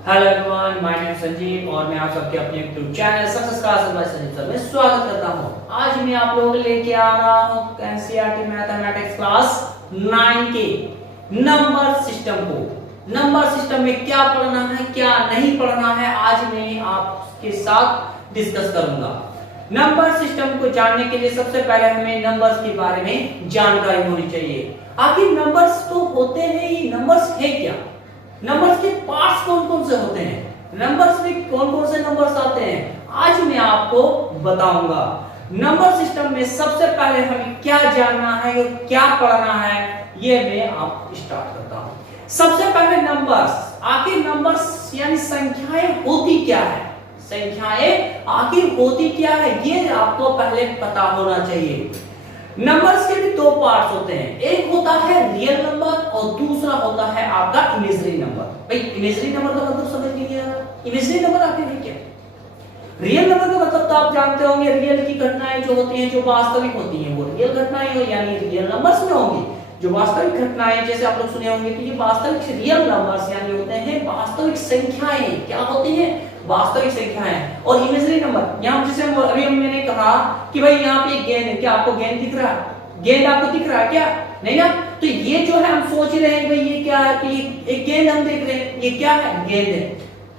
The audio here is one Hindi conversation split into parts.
Hello everyone, my name Sanjeev और मैं आप सबके अपने YouTube channel success classes bye Sanjeev sir में स्वागत करता हूं। आज मैं आप लोगों के लेके आ रहा हूं एनसीईआरटी मैथमेटिक्स क्लास 9 के नंबर सिस्टम को। नंबर सिस्टम में क्या पढ़ना है, क्या नहीं पढ़ना है, आज मैं आपके साथ डिस्कस करूंगा। नंबर सिस्टम को जानने के लिए सबसे पहले हमें नंबर्स के बारे में जानकारी होनी चाहिए। आखिर नंबर्स तो होते हैं ही, नंबर्स है क्या, नंबर्स के पार्ट्स कौन कौन से होते हैं, नंबर्स में कौन कौन से नंबर्स आते हैं, आज मैं आपको बताऊंगा। नंबर सिस्टम में सबसे पहले हमें क्या जानना है, क्या पढ़ना है, ये मैं आप स्टार्ट करता हूं। सबसे पहले नंबर्स, आखिर नंबर्स यानी संख्याएं होती क्या है, संख्याएं आखिर होती क्या है, ये आपको पहले पता होना चाहिए। नंबर्स के भी दो पार्ट्स होते हैं, एक होता है रियल नंबर और दूसरा होता है आपका इमेजिनरी नंबर। भाई इमेजिनरी नंबर का मतलब समझ लीजिए, इमेजिनरी नंबर आखिर है क्या। रियल नंबर का मतलब तो आप जानते होंगे, रियल की घटनाएं जो होती हैं, जो वास्तविक होती हैं, वो रियल घटनाएं हो यानी रियल नंबर्स में होंगी। जो वास्तविक घटनाएं, जैसे आप लोग सुने होंगे कि ये वास्तविक रियल नंबर्स यानी होते हैं वास्तविक संख्याएं, क्या होती हैं, वास्तविक संख्याएं। और इमेजिनरी नंबर, यहां जैसे अभी मैंने कहा कि भाई यहाँ पे एक गेंद है, क्या आपको गेंद दिख रहा है, गेंद आपको दिख रहा है क्या, नहीं ना, तो ये जो है हम सोच रहे हैं भाई ये क्या है, कि एक गेंद हम देख रहे हैं, ये क्या है, गेंद है,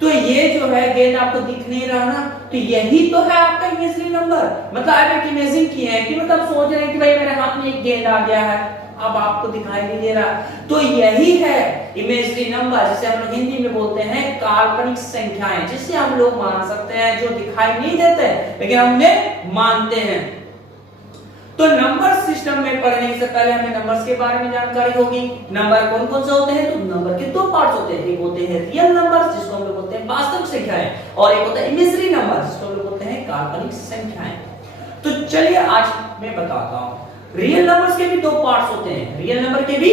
तो ये जो है गेंद आपको दिख नहीं रहा ना, तो यही तो है आपका इमेजिनरी नंबर। मतलब आप एक इमेजिन किए हैं कि मतलब सोच रहे हैं कि भाई मेरे हाथ में एक गेंद आ गया है, अब आपको दिखाई नहीं दे रहा, तो यही है इमेजिनरी नंबर, जिसे हम लोग हिंदी में बोलते हैं काल्पनिक संख्याएं, जिसे हम लोग मान सकते हैं, जो दिखाई नहीं देते लेकिन हम उन्हें मानते हैं। तो नंबर सिस्टम में पढ़ने से पहले हमें नंबर्स के बारे में जानकारी होगी। नंबर कौन कौन से होते हैं, तो नंबर के दो पार्ट्स होते हैं, एक होते हैं रियल नंबर जिसको हम लोग बोलते हैं वास्तविक संख्याएं, और एक होता है इमेजिनरी नंबर जिसको हम लोग बोलते हैं काल्पनिक संख्याएं। तो चलिए आज मैं बताता हूं, रियल नंबर्स के भी दो पार्ट्स होते हैं, रियल नंबर के भी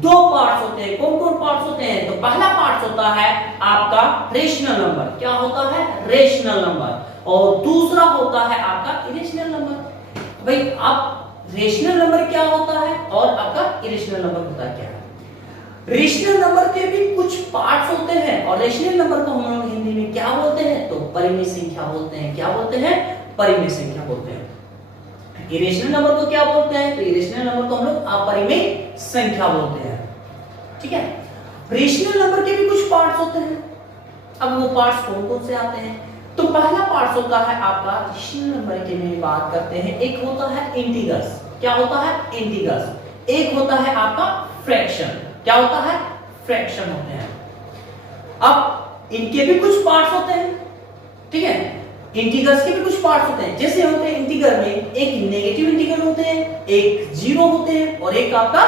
दो पार्ट्स होते हैं। कौन कौन पार्ट्स होते हैं, तो पहला पार्ट होता है आपका रेशनल नंबर, क्या होता है, रेशनल नंबर, और दूसरा होता है आपका इरेशनल नंबर। भाई आप रेशनल नंबर क्या होता है और आपका इरेशनल नंबर होता है क्या है। रेशनल नंबर के भी कुछ पार्ट्स होते हैं, और रेशनल नंबर को हम लोग हिंदी में क्या बोलते हैं, तो परिमेय संख्या बोलते हैं। क्या बोलते हैं, परिमेय संख्या बोलते हैं। इरेशनल नंबर को क्या बोलते हैं, तो इरेशनल नंबर को हम लोग अपरिमेय संख्या बोलते हैं। ठीक है, रेशनल नंबर के भी कुछ पार्ट्स होते हैं। अब वो पार्ट्स कौन कौन से आते हैं, तो पहला पार्ट होता है आपका रेशनल नंबर के में बात करते हैं, एक होता है इंटीग्रल्स, क्या होता है, इंटीग्रल्स, एक होता है आपका फ्रैक्शन, क्या होता है, फ्रैक्शन होते हैं। अब इनके भी कुछ पार्ट्स होते हैं, ठीक है, इंटीग्रल्स के भी कुछ पार्ट्स होते हैं, जैसे होते हैं इंटीग्रल में एक नेगेटिव इंटीग्रल होते हैं, एक जीरो होते हैं, और एक आपका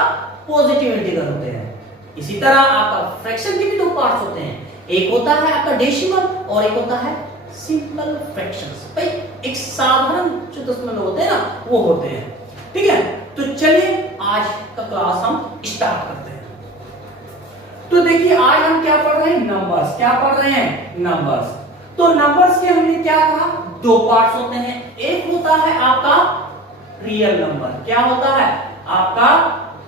पॉजिटिव इंटीग्रल होते हैं। इसी तरह आपका फ्रैक्शन के भी दो पार्ट्स होते हैं, एक होता है आपका डेसिमल और एक होता है सिंपल फ्रैक्शंस। भाई एक साधारण जो दशमलव होते हैं ना, वो होते हैं। ठीक है, तो चलिए आज का क्लास हम स्टार्ट करते हैं। तो देखिए आज हम क्या पढ़ रहे हैं, नंबर्स, क्या पढ़ रहे हैं, नंबर्स। तो नंबर्स के हमने क्या कहा, दो पार्ट्स होते हैं, एक होता है आपका रियल नंबर, क्या होता है, आपका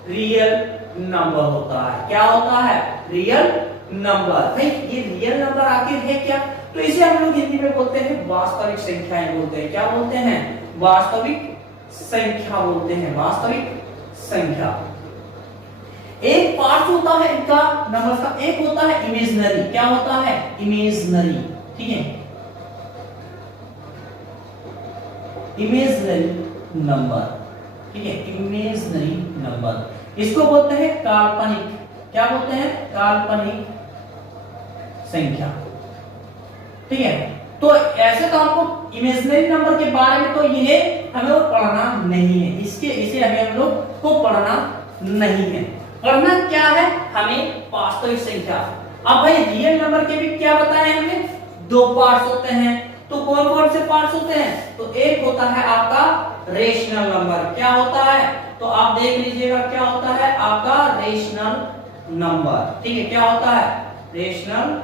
रियल नंबर होता है, क्या होता है, रियल नंबर। भाई ये रियल नंबर आखिर है क्या, तो इसे हम लोग हिंदी में बोलते हैं वास्तविक संख्याएं बोलते हैं। क्या बोलते हैं, वास्तविक संख्या बोलते हैं, वास्तविक संख्या। एक पार्ट होता है इनका नंबर्स का, एक होता है इमेजिनरी, क्या होता है, इमेजिनरी, ठीक है, इमेजिनरी नंबर, ठीक है, इमेजिनरी नंबर, इसको बोलते हैं काल्पनिक, क्या बोलते हैं, काल्पनिक संख्या। ठीक है, तो ऐसे तो आपको इमेजिनरी नंबर के बारे में तो ये हमें वो पढ़ना नहीं है, इसे हमें हम लोग को पढ़ना नहीं है। पढ़ना क्या है, हमें वास्तविक संख्या। अब भाई रियल नंबर के भी क्या बताए हमने, दो पार्ट्स होते हैं, तो कौन कौन से पार्ट्स होते हैं, तो एक होता है आपका रेशनल नंबर, क्या होता है, तो आप देख लीजिएगा क्या होता है आपका रेशनल नंबर, ठीक है, क्या होता है, रेशनल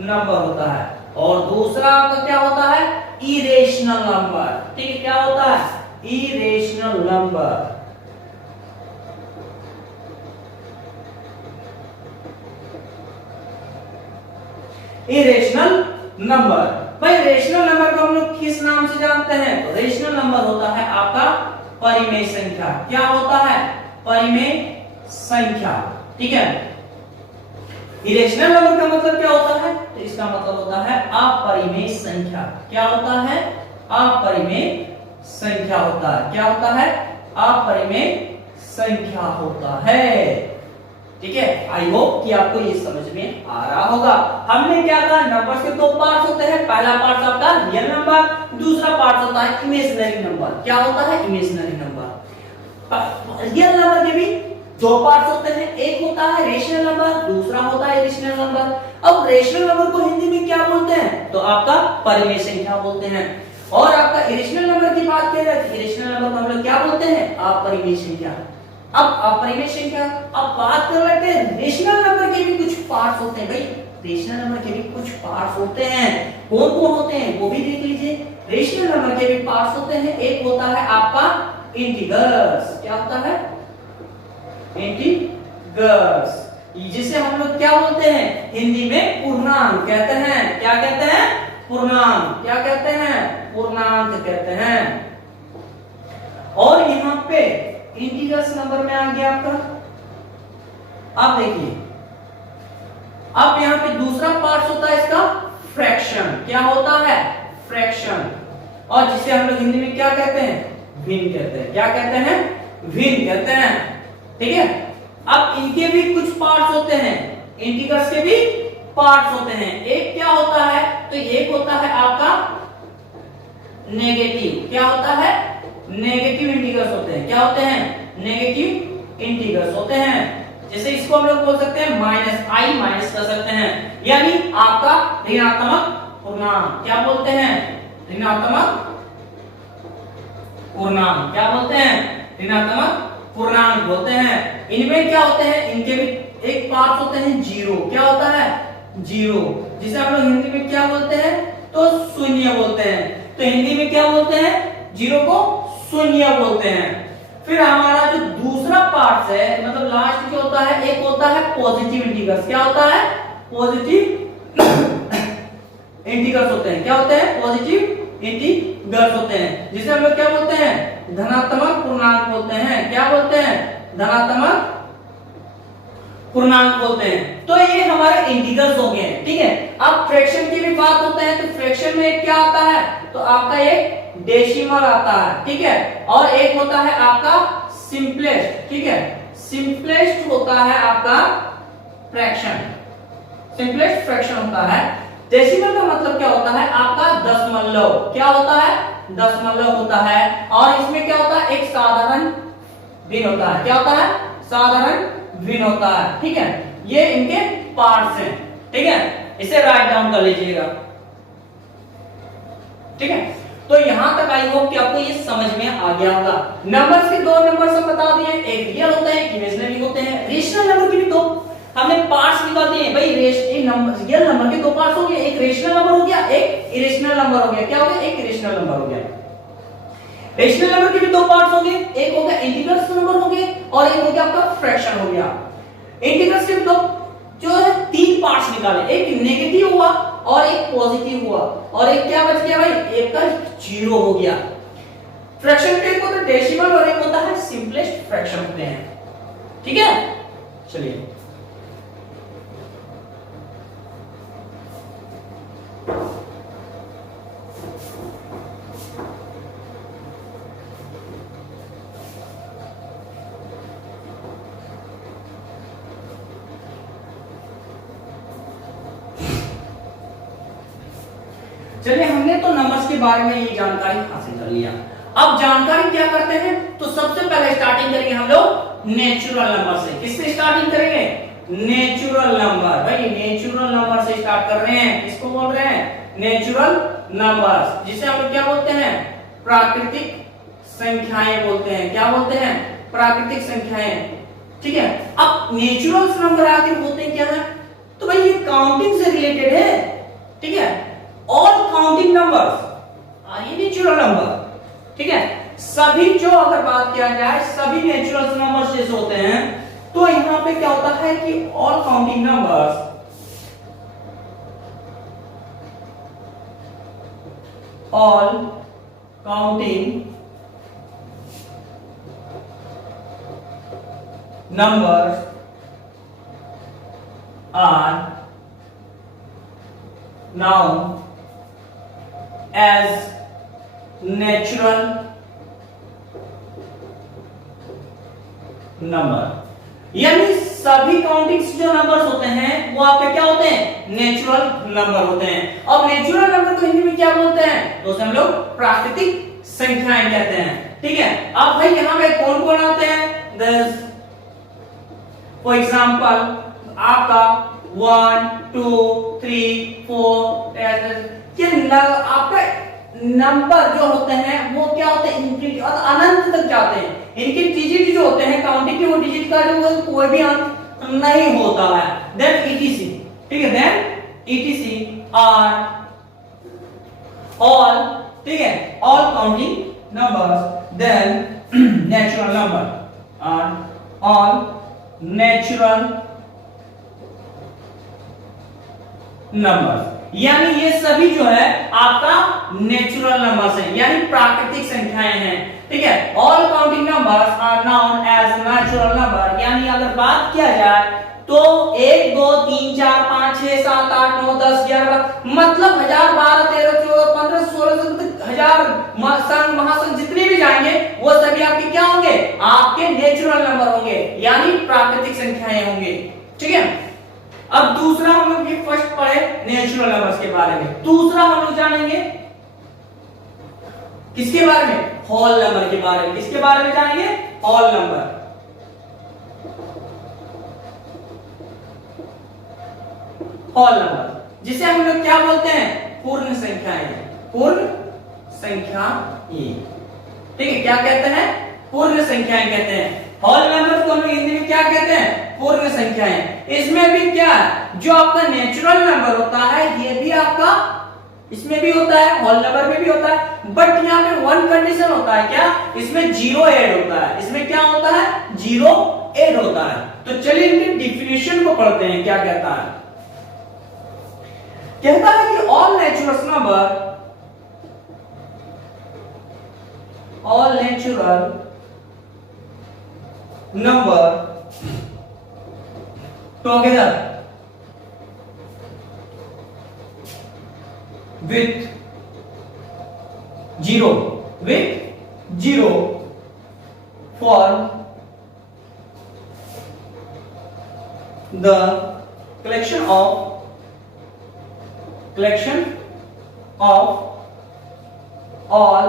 नंबर होता है, और दूसरा आपका क्या होता है, इरेशनल नंबर, ठीक है, क्या होता है, इरेशनल नंबर। Irrational number. भाई रेशनल नंबर को हम लोग किस नाम से जानते हैं? तो रेशनल नंबर होता है आपका परिमेय संख्या। क्या होता है? परिमेय संख्या। ठीक है। इरेशनल नंबर का मतलब क्या होता है? तो इसका मतलब होता है अपरिमेय संख्या। क्या होता है? अपरिमेय संख्या होता है। क्या होता है? अपरिमेय संख्या होता है। ठीक है। आई होप कि आपको ये समझ में आ रहा होगा। हमने क्या कहा? नंबर के दो पार्ट्स होते हैं। पहला पार्ट आपका रियल नंबर, दूसरा पार्ट होता है इमेजिनरी नंबर। क्या होता है? Imaginary number. रियल नंबर के भी दो पार्ट्स होते हैं, एक होता है रेशनल नंबर, दूसरा होता है इरेशनल नंबर। अब रेशनल नंबर को हिंदी में क्या बोलते हैं? तो आपका परिमेय संख्या बोलते हैं। और आपका इरेशनल नंबर की बात करें तो इरेशनल नंबर को हम लोग क्या बोलते हैं? अपरिमेय संख्या। अब अपरिमेय संख्या, अब बात कर लेते हैं रेशनल नंबर के भी कुछ पार्ट्स होते हैं। भाई रेशनल नंबर के भी कुछ पार्ट्स होते हैं। कौन कौन होते हैं वो भी देख लीजिए। रेशनल नंबर के भी पार्ट्स होते हैं। एक होता है आपका इंटीग्रल्स। क्या होता है? इंटीग्रल्स, जिसे हम लोग क्या बोलते हैं? हिंदी में पूर्णांक कहते हैं। क्या कहते हैं? पूर्णांक। क्या कहते हैं? पूर्णांक कहते हैं। और यहां पे इंटीग्रल्स नंबर में आ गया आपका। अब देखिए, अब यहां पे दूसरा पार्ट होता है इसका फ्रैक्शन। क्या होता है? फ्रैक्शन। और जिसे हम लोग हिंदी में क्या कहते हैं? भिन्न कहते हैं। क्या कहते हैं? भिन्न कहते हैं। ठीक है। अब इनके भी कुछ पार्ट्स होते हैं, इंटीग्रल्स के भी पार्ट्स होते हैं। एक क्या होता है? तो एक होता है आपका नेगेटिव। क्या होता है? नेगेटिव इंटीग्रल्स होते हैं। क्या होते हैं? नेगेटिव इंटीग्रल्स होते हैं। जैसे इसको हम लोग बोल सकते हैं माइनस आई, माइनस कर सकते हैं, यानी आपका ऋणात्मक पूर्णांक। क्या बोलते हैं? ऋणात्मक पूर्णांक। क्या बोलते हैं? ऋणात्मक पूर्णांक बोलते हैं। इनमें क्या होते हैं? इनके भी एक पार्ट होते हैं जीरो। क्या होता है? जीरो, जिसे हम लोग हिंदी में क्या बोलते हैं? तो शून्य बोलते हैं। तो हिंदी में क्या बोलते हैं? जीरो को शून्य बोलते हैं। फिर हमारा जो दूसरा पार्ट है, मतलब लास्ट जो होता है, एक होता है पॉजिटिव इंटीग्रल्स। क्या होता है? पॉजिटिव इंटीग्रल्स होते हैं। क्या होते हैं? पॉजिटिव इंटीग्रल्स होते हैं, जिसे हम लोग क्या बोलते हैं? धनात्मक पूर्णांक बोलते हैं। क्या बोलते हैं? धनात्मक पूर्णांक बोलते हैं। तो ये हमारे इंटीग्रल्स हो गए। ठीक है। अब फ्रैक्शन की भी बात होता है, तो फ्रैक्शन में क्या आता है? तो आपका एक डेसिमल आता है। ठीक है। और एक होता है आपका सिंपलेस्ट। ठीक है। सिंपलेस्ट होता है आपका फ्रैक्शन। सिंपलेस्ट फ्रैक्शन होता है। डेसिमल का मतलब क्या होता है? आपका दशमलव। क्या होता है? दशमलव होता है। और इसमें क्या होता है? एक साधारण भिन्न होता है। क्या होता है? साधारण भिन्न होता है। ठीक है। ये इनके पार्ट्स हैं। ठीक है। इसे राइट डाउन कर लीजिएगा। ठीक है। तो यहां तक आई होप कि आपको ये समझ में आ गया होगा। नंबर्स के दो नंबर सब बता दिए, एक रियल होता है, एक इमेजिनरी होते हैं। रेशनल नंबर के भी दो हमने पार्ट्स निकाल दिए। भाई रियल नंबर के दो पार्ट्स हो गए, एक रेशनल नंबर हो गया, एक इरेशनल नंबर हो गया। क्या हो गया? एक इरेशनल नंबर हो गया। रेशनल नंबर के भी दो पार्ट्स हो गए, एक हो गया इंटीग्रल्स नंबर हो गए, और एक हो गया आपका फ्रैक्शन हो गया। इंटीग्रल्स के दो जो है तीन पार्ट्स निकाले, एक नेगेटिव हुआ और एक पॉजिटिव हुआ, और एक क्या बच गया भाई? एक का जीरो हो गया। फ्रैक्शन के एक होता है डेसिमल और एक होता है सिंपलेस्ट फ्रैक्शन होते हैं। ठीक है। चलिए चलिए हमने तो नंबर्स के बारे में ये जानकारी हासिल कर लिया। अब जानकारी क्या करते हैं? तो सबसे पहले स्टार्टिंग करेंगे हम लोग नेचुरल नंबर से। किससे स्टार्टिंग करेंगे? Natural number. भाई नेचुरल नंबर से स्टार्ट कर रहे हैं। किसको बोल रहे हैं? नेचुरल नंबर्स, जिसे हम लोग क्या बोलते हैं? प्राकृतिक संख्याएं बोलते हैं। क्या बोलते हैं? प्राकृतिक संख्याएं। ठीक है। अब नेचुरल नंबर आखिर होते क्या है? तो भाई ये काउंटिंग से रिलेटेड है। ठीक है। ऑल काउंटिंग नंबर्स आर ये नेचुरल नंबर। ठीक है। सभी जो अगर बात किया जाए सभी नेचुरल नंबर्स जैसे होते हैं, तो यहां पे क्या होता है कि all counting numbers all counting numbers are known as natural number. यानी सभी काउंटिंग्स जो नंबर्स होते हैं वो आपके क्या होते हैं, नेचुरल नंबर होते हैं। अब नेचुरल नंबर को हिंदी में क्या बोलते हैं, तो उसे हम लोग प्राकृतिक संख्याएं कहते हैं। ठीक है, अब भाई यहाँ पे कौन कौन आते हैं, फॉर एग्जाम्पल आपका 1 2 3 4 ये आपका नंबर जो होते हैं वो क्या होते हैं, इनफिनिटी और अनंत तक जाते हैं। इनके डिजिट जो होते हैं काउंटिंग के, वो डिजिट का जो कोई भी अंत नहीं होता है। देन ईटीसी, ठीक है, देन ईटीसी आर ऑल, ठीक है, all counting numbers, then natural number are all natural numbers. यानी ये सभी जो है आपका नेचुरल नंबर्स है, यानी प्राकृतिक संख्याएं हैं। ठीक है, all counting numbers are known as natural number. यानी अगर बात किया जाए तो 1 2 3 4 5 6 7 8 9 10 11 मतलब 1000 12 13 14 15 16 17 1000 महासंघ जितने भी जाएंगे वो सभी आपके क्या होंगे, आपके नेचुरल नंबर होंगे, यानी प्राकृतिक संख्याएं होंगे। ठीक है, अब दूसरा हम लोग ये फर्स्ट पढ़े नेचुरल नंबर्स के बारे में, दूसरा हम लोग जानेंगे किसके बारे में, होल नंबर के बारे में। किसके बारे में जानेंगे, होल नंबर। होल नंबर जिसे हम लोग क्या बोलते हैं, पूर्ण संख्याएं, पूर्ण संख्याएं। ठीक है, क्या कहते हैं, पूर्ण संख्याएं कहते हैं। होल नंबर को हम लोग हिंदी में क्या कहते हैं, पूर्ण संख्याएं। इसमें भी क्या, जो आपका नेचुरल नंबर होता है ये भी आपका इसमें भी होता है, होल नंबर में भी होता है, बट यहाँ पे वन कंडीशन होता है, क्या, इसमें जीरो ऐड होता है। इसमें क्या होता है, जीरो ऐड होता है। तो चलिए इनके डिफिनेशन को पढ़ते हैं, क्या कहता है। कहता है कि all natural number, all natural number together with zero form the collection of all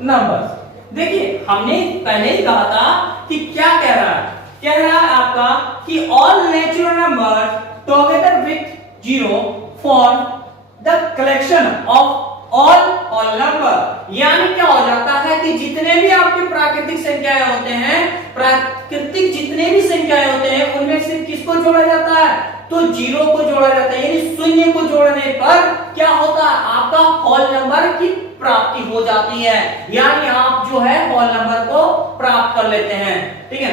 numbers। देखिए हमने पहले ही कहा था कि क्या कह रहा है, कह रहा है आपका कि all natural numbers together with zero form the collection of all number. यानी क्या हो जाता है कि जितने भी आपके प्राकृतिक संख्याएं होते हैं, प्राकृतिक जितने भी संख्याएं होते हैं उनमें से किसको जोड़ा जाता है, तो जीरो को जोड़ा जाता है। यानी शून्य को जोड़ने पर क्या होता है, आपका होल नंबर की प्राप्ति हो जाती है, यानी आप जो है होल नंबर को प्राप्त कर लेते हैं। ठीक है,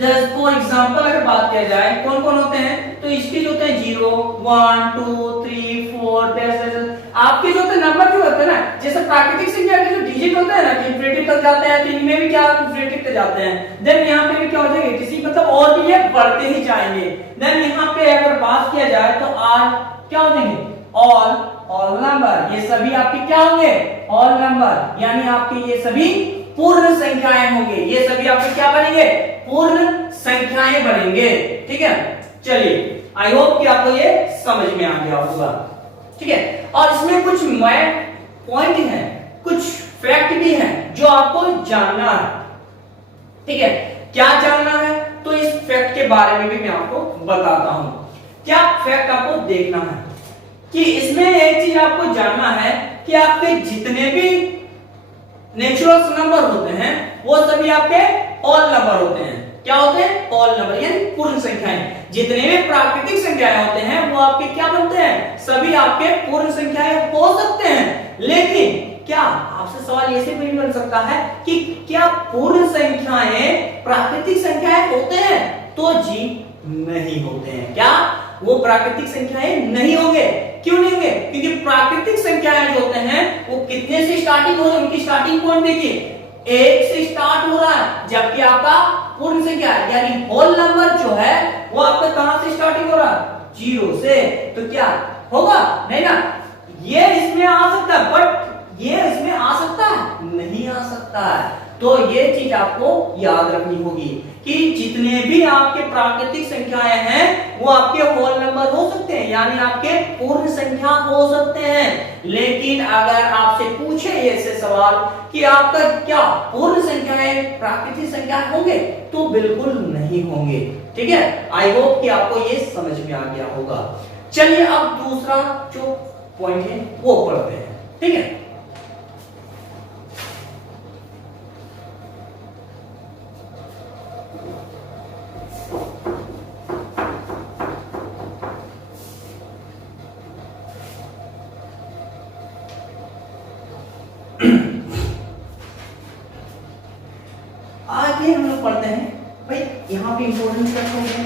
जस्ट फॉर एग्जांपल अगर बात किया जाए कौन कौन होते हैं, तो इसके जो होते हैं 0 1 2 3 4 आपके जो होते हैं नंबर जो होते हैं ना, जैसे प्राकृतिक संख्या के जो डिजिट होते हैं ना कि इन्फिनिटी तक जाते हैं, तो इनमें भी क्या इन्फिनिटी तक जाते हैं। देन यहाँ पे भी क्या हो जाएगा, किसी मतलब और भी ये बढ़ते ही जाएंगे। देन यहाँ पे अगर बात किया जाए तो आर क्या हो जाएंगे, ऑल नंबर, ये सभी आपके क्या होंगे, ऑल नंबर, यानी आपके ये सभी पूर्ण संख्याएं होंगे, ये सभी आपके क्या बनेंगे, पूर्ण संख्याएं बनेंगे। ठीक है, चलिए आई होप कि आपको ये समझ में आ गया होगा। ठीक है, और इसमें कुछ पॉइंट हैं, कुछ फैक्ट भी हैं जो आपको जानना है। ठीक है, क्या जानना है, तो इस फैक्ट के बारे में भी मैं आपको बताता हूं। क्या फैक्ट आपको देखना है कि इसमें एक चीज आपको जानना है कि आपके जितने भी नेचुरल नंबर होते हैं वो सभी आपके ऑल नंबर होते हैं। क्या होते हैं, ऑल नंबर, यानी पूर्ण संख्याएं। जितने भी प्राकृतिक संख्याएं होते हैं वो आपके क्या बनते हैं, सभी आपके पूर्ण संख्याएं हो सकते हैं। लेकिन क्या आपसे सवाल ऐसे भी बन सकता है कि क्या पूर्ण संख्याएं प्राकृतिक संख्याएं होते हैं, तो जी नहीं होते हैं। क्या वो प्राकृतिक संख्याएं नहीं होंगे। क्यों नहीं होंगे? क्योंकि प्राकृतिक संख्याएं जो होते हैं वो कितने से स्टार्टिंग हो रही है, उनकी स्टार्टिंग पॉइंट देखिए 1 से स्टार्ट हो रहा है, जबकि आपका पूर्ण संख्या यानी होल नंबर जो है वो आपका कहां से स्टार्टिंग हो रहा है? 0 से। तो क्या होगा? नहीं ना, ये इसमें आ सकता है बट ये इसमें आ सकता है नहीं आ सकता है। तो ये चीज आपको याद रखनी होगी कि जितने भी आपके प्राकृतिक संख्याएं हैं वो आपके होल नंबर हो सकते हैं, यानी आपके पूर्ण संख्या हो सकते हैं। लेकिन अगर आपसे पूछे ऐसे सवाल कि आपका क्या पूर्ण संख्याएं प्राकृतिक संख्या होंगे, तो बिल्कुल नहीं होंगे। ठीक है, आई होप कि आपको ये समझ में आ गया होगा। चलिए अब दूसरा जो पॉइंट है वो पढ़ते हैं। ठीक है, आगे हम लोग पढ़ते हैं भाई, यहां पे इंपॉर्टेंट क्या हो गया।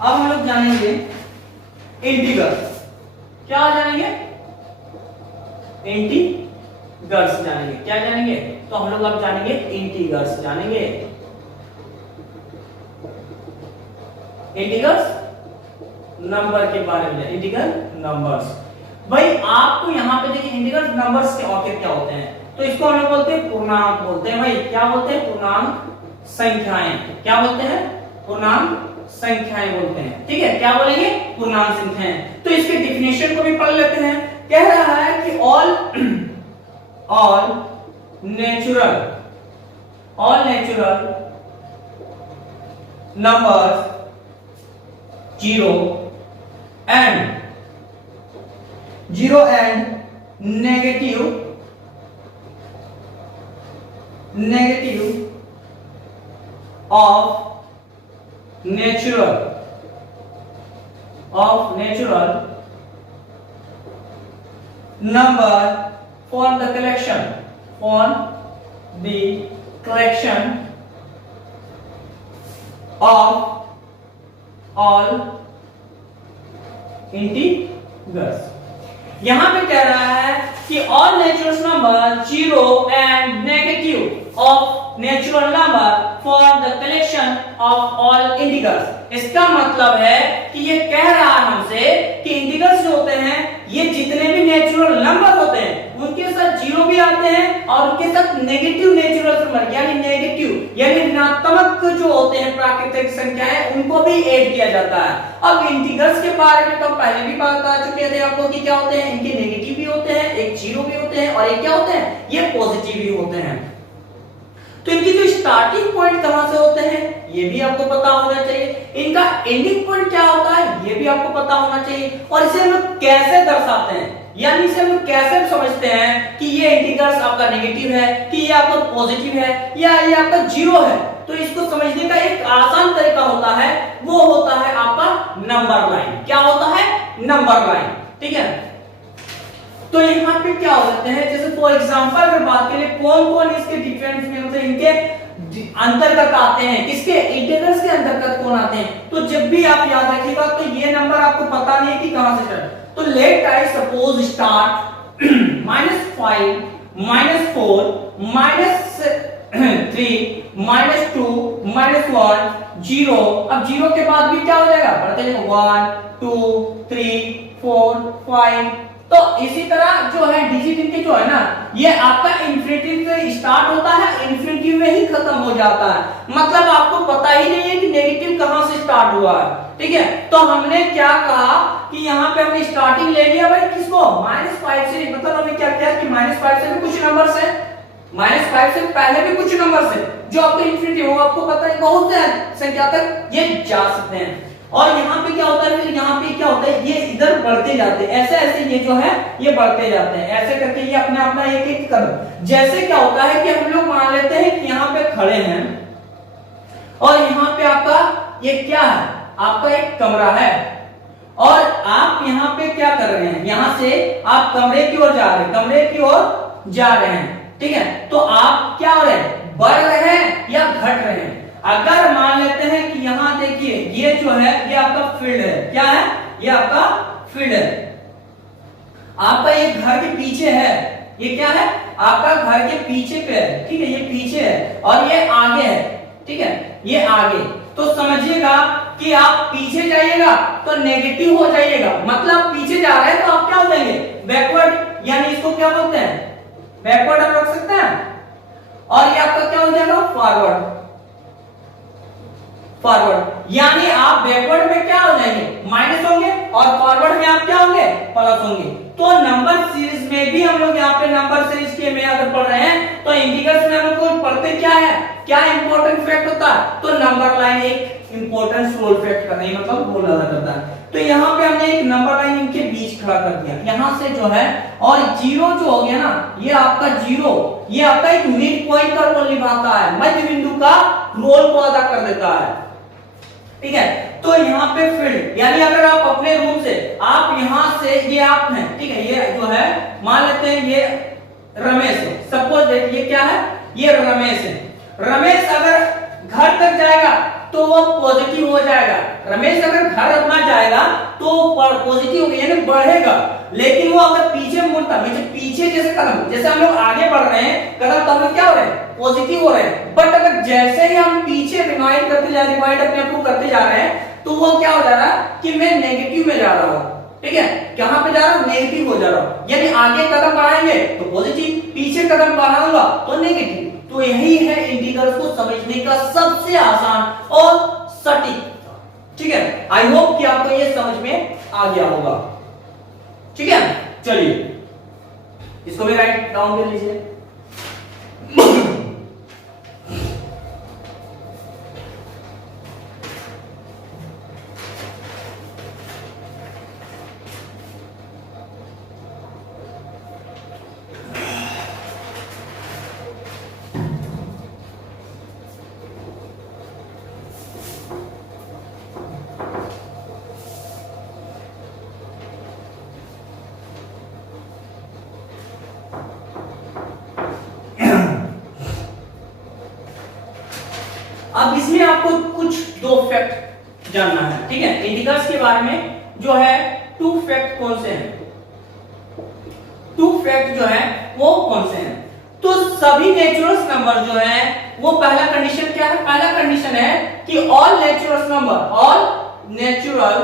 अब हम लोग जानेंगे इंटीग्रल। क्या जानेंगे? इंटीग्रल्स जानेंगे। क्या जानेंगे? तो हम लोग अब जानेंगे इंटीग्रल्स जानेंगे। इंटीग्रल्स नंबर के बारे में, इंटीग्रल नंबर्स। भाई आपको यहां पे देखिए इंटीग्रल नंबर्स के औके क्या होते हैं, तो इसको हम लोग बोलते हैं पूर्णांक बोलते हैं। भाई क्या बोलते हैं? पूर्णांक संख्याएं। क्या बोलते हैं? पूर्णांक संख्याएं बोलते हैं। ठीक है, क्या बोलेंगे? पूर्णांक संख्याएं। तो इसके डिफिनेशन को भी पढ़ लेते हैं। कह रहा है कि all natural numbers 0 and negative of natural number form the collection of all integrals. यहां पे कह रहा है कि all natural number 0 and negative of natural number for the collection of all integrals. इसका मतलब है कि ये कह रहा है हमसे कि इंटीग्रल्स जो होते हैं ये जितने भी नेचुरल नंबर होते हैं उनके साथ 0 भी आते हैं और उनके साथ नेगेटिव नेचुरल नंबर यानी ऋणात्मक जो होते हैं प्राकृतिक संख्याएं उनको भी ऐड किया जाता है। अब इंटीग्रल्स के बारे में तो पहले भी बात कर चुके थे आपको कि क्या होते हैं, इनके नेगेटिव भी होते हैं, एक 0 भी होते हैं और एक क्या होते हैं, ये पॉजिटिव भी होते हैं। तो इनकी जो स्टार्टिंग पॉइंट कहां से होते हैं ये भी आपको पता होना चाहिए, इनका एंडिंग पॉइंट क्या होता है ये भी आपको पता होना चाहिए, और इसे हम लोग कैसे दर्शाते हैं यानी इसे हम लोग कैसे समझते हैं कि ये इंटीग्रल्स आपका नेगेटिव है, कि ये आपका पॉजिटिव है या ये आपका 0 है। तो इसको समझने का एक आसान तरीका होता है, वो होता है आपका नंबर लाइन। क्या होता है? Number line. ठीक है, तो यहाँ पे क्या हो जाते हैं, जैसे फॉर एग्जांपल अगर बात करें कौन कौन इसके डिफरेंस में मतलब इनके अंतर्गत आते हैं, किसके इंटीग्रल्स के अंतर्गत कौन आते हैं, तो जब भी आप याद रखिएगा तो ये नंबर आपको पता नहीं है कि कहां से स्टार्ट। तो लेट आई सपोज स्टार्ट -5 -4 -3 -2 -1 0। अब 0 के बाद भी क्या हो जाएगा, बढ़ते जाएगा 1 2 3 4 5। तो इसी तरह जो है डिजिट इनके जो है ना ये आपका इन्फिनिटी से स्टार्ट होता है, इन्फिनिटी में ही खत्म हो जाता है। मतलब आपको पता ही नहीं है कि नेगेटिव कहां से स्टार्ट हुआ है। ठीक है, तो हमने क्या कहा कि यहाँ पे हमने स्टार्टिंग ले लिया भाई किसको, -5 से। मतलब हमने क्या किया कि -5 से भी कुछ नंबर्स है, -5 से पहले भी कुछ नंबर्स है जो आपको इन्फिनिटी होगा, आपको पता है बहुत संख्या तक ये जा सकते हैं। और यहाँ पे क्या होता है, फिर यहाँ पे क्या होता है, ये इधर बढ़ते जाते हैं, ऐसे ऐसे ये जो है ये बढ़ते जाते हैं, ऐसे करके ये अपने अपना एक एक कदम। जैसे क्या होता है कि हम लोग मान लेते हैं कि यहाँ पे खड़े हैं और यहाँ पे आपका ये क्या है, आपका एक कमरा है और आप यहाँ पे क्या कर रहे हैं, यहाँ से आप कमरे की ओर जा रहे हैं, कमरे की ओर जा रहे हैं। ठीक है, तो आप क्या हो रहे हैं, बढ़ रहे हैं या घट रहे हैं। अगर मान लेते हैं कि यहाँ देखिए ये जो है ये आपका फील्ड है, क्या है, ये आपका फील्ड है। आपका ये घर के पीछे है, ये क्या है आपका घर के पीछे पे है, ठीक है, ये पीछे है और ये आगे है, ठीक है, ये आगे। तो समझिएगा कि आप पीछे जाइएगा तो नेगेटिव हो जाइएगा, मतलब पीछे जा रहे हैं तो आप क्या हो जाएंगे बैकवर्ड, यानी इसको क्या बोलते हैं बैकवर्ड आप रख सकते हैं। और ये आपका क्या हो जाएगा फॉरवर्ड, फॉरवर्ड यानी आप बैकवर्ड में क्या हो जाएंगे माइनस होंगे और फॉरवर्ड में आप क्या होंगे प्लस होंगे। तो नंबर सीरीज में भी हम लोग यहाँ पे नंबर सीरीज के में अगर पढ़ रहे हैं तो इंटीग्रल्स में हम लोग को पढ़ते क्या है, क्या इंपॉर्टेंट फैक्ट होता है, तो नंबर लाइन एक इंपॉर्टेंट रोल फैक्ट करता है, मतलब रोल अदा करता है। तो यहाँ पे हमने एक नंबर लाइन इनके बीच खड़ा कर दिया, यहाँ से जो है, और जीरो जो हो गया ना, ये आपका जीरो, ये आपका एक मिड पॉइंट का रोल निभाता है, मध्य बिंदु का रोल को अदा कर देता है, ठीक है। तो यहाँ पे फील्ड, यानी अगर आप अपने रूम से आप यहाँ से, ये आप हैं, ठीक है, ये जो है मान लेते हैं ये रमेश है, सपोज दैट ये क्या है, ये रमेश है। रमेश अगर घर तक जाएगा तो वो पॉजिटिव हो जाएगा, रमेश अगर घर अपना जाएगा तो पॉजिटिव यानी बढ़ेगा। लेकिन वो अगर पीछे मुड़ता, पीछे जैसे कदम, जैसे हम लोग आगे बढ़ रहे हैं कदम, तो हम लोग क्या हो रहे हैं पॉजिटिव हो रहे हैं। बट अगर जैसे ही हम पीछे रिवाइंड करते जा रहे, रिवाइंड अपने आप को करते जा रहे हैं, तो वो क्या हो जा रहा है कि मैं नेगेटिव में जा रहा हूं, ठीक है, कहां पे जा रहा हूं नेगेटिव हो जा रहा हूं। यानी आगे कदम बढ़ाएंगे तो पॉजिटिव, पीछे कदम बढ़ाऊंगा तो नेगेटिव। तो यही है इंटीग्रल्स को समझने का सबसे आसान और सटीक, ठीक है। आई होप कि आपको ये समझ में आ गया होगा, ठीक है। चलिए इसको भी राइट डाउन कर लीजिए। अब इसमें आपको कुछ दो फैक्ट जानना है, ठीक है, इंटीग्रल्स के बारे में जो है टू फैक्ट कौन से हैं, टू फैक्ट जो है वो कौन से हैं। तो सभी नेचुरल नंबर जो है वो पहला कंडीशन क्या है, पहला कंडीशन है कि all natural number, all natural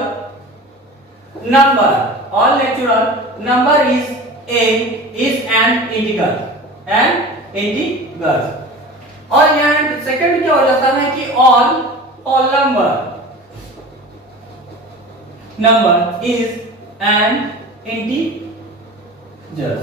number is an integral. और यहाँ सेकंड क्या हो जाता है कि all number is an integer.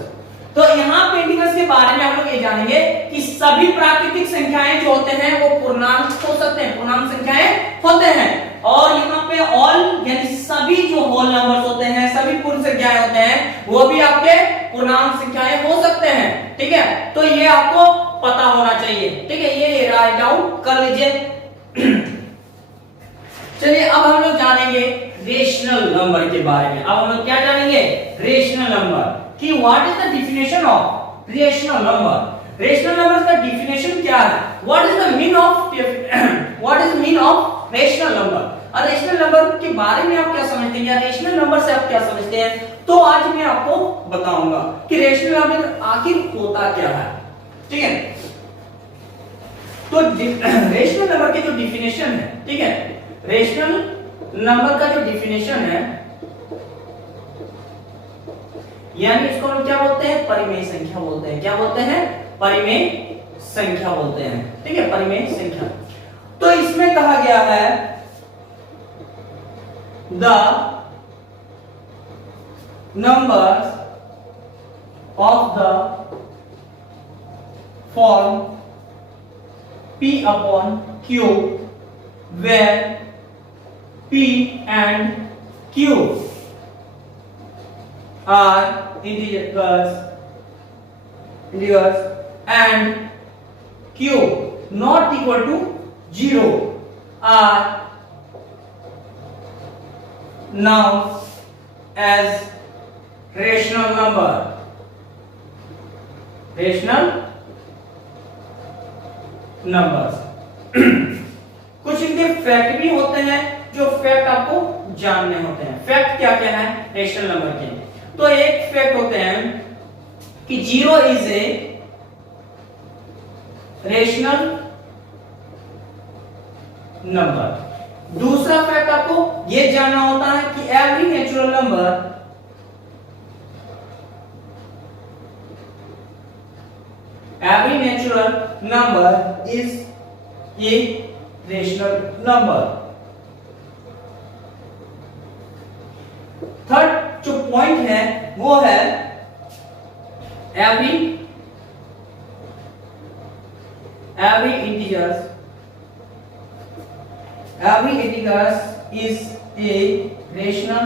तो यहाँ पे इंटीग्रल्स के बारे में हम लोग ये जानेंगे कि सभी प्राकृतिक संख्याएं जो होते हैं वो पूर्णांक हो सकते हैं, पूर्णांक संख्याएं होते हैं। और यहाँ पे ऑल यानी सभी जो होल नंबर्स होते हैं, सभी पूर्ण संख्याएं होते हैं, वो भी आपके पूर्णांक संख्याएं हो सकते हैं, ठीक है। तो ये आपको पता होना चाहिए, ठीक है, ये राइट डाउन कर लीजिए। चलिए अब हम लोग जानेंगे रेशनल नंबर के बारे में। अब हम लोग क्या जानेंगे रेशनल नंबर कि what is the definition of rational number. Rational number का डेफिनेशन क्या है, what is the mean of rational number. और रेशनल नंबर के बारे में आप क्या समझते हैं या रेशनल नंबर से आप क्या समझते हैं, तो आज मैं आपको बताऊंगा कि रेशनल नंबर आखिर होता क्या है, ठीक है। तो रेशनल नंबर की जो डेफिनेशन है, ठीक है, रेशनल नंबर का जो डेफिनेशन है, यानी इसको हम क्या बोलते हैं परिमेय संख्या बोलते हैं। क्या बोलते हैं परिमेय संख्या बोलते हैं, ठीक है, परिमेय संख्या। तो इसमें कहा गया है the numbers of the form P upon Q where P and Q are integers and Q not equal to 0 are known as rational number. Rational numbers कुछ इनके फैक्ट भी होते हैं जो फैक्ट आपको जानने होते हैं। फैक्ट क्या क्या है रेशनल नंबर के? तो एक फैक्ट होते हैं कि 0 इज ए रेशनल नंबर। दूसरा फैक्ट आपको यह जानना होता है कि every natural number is a rational number. Third जो पॉइंट है वो है every integers is a rational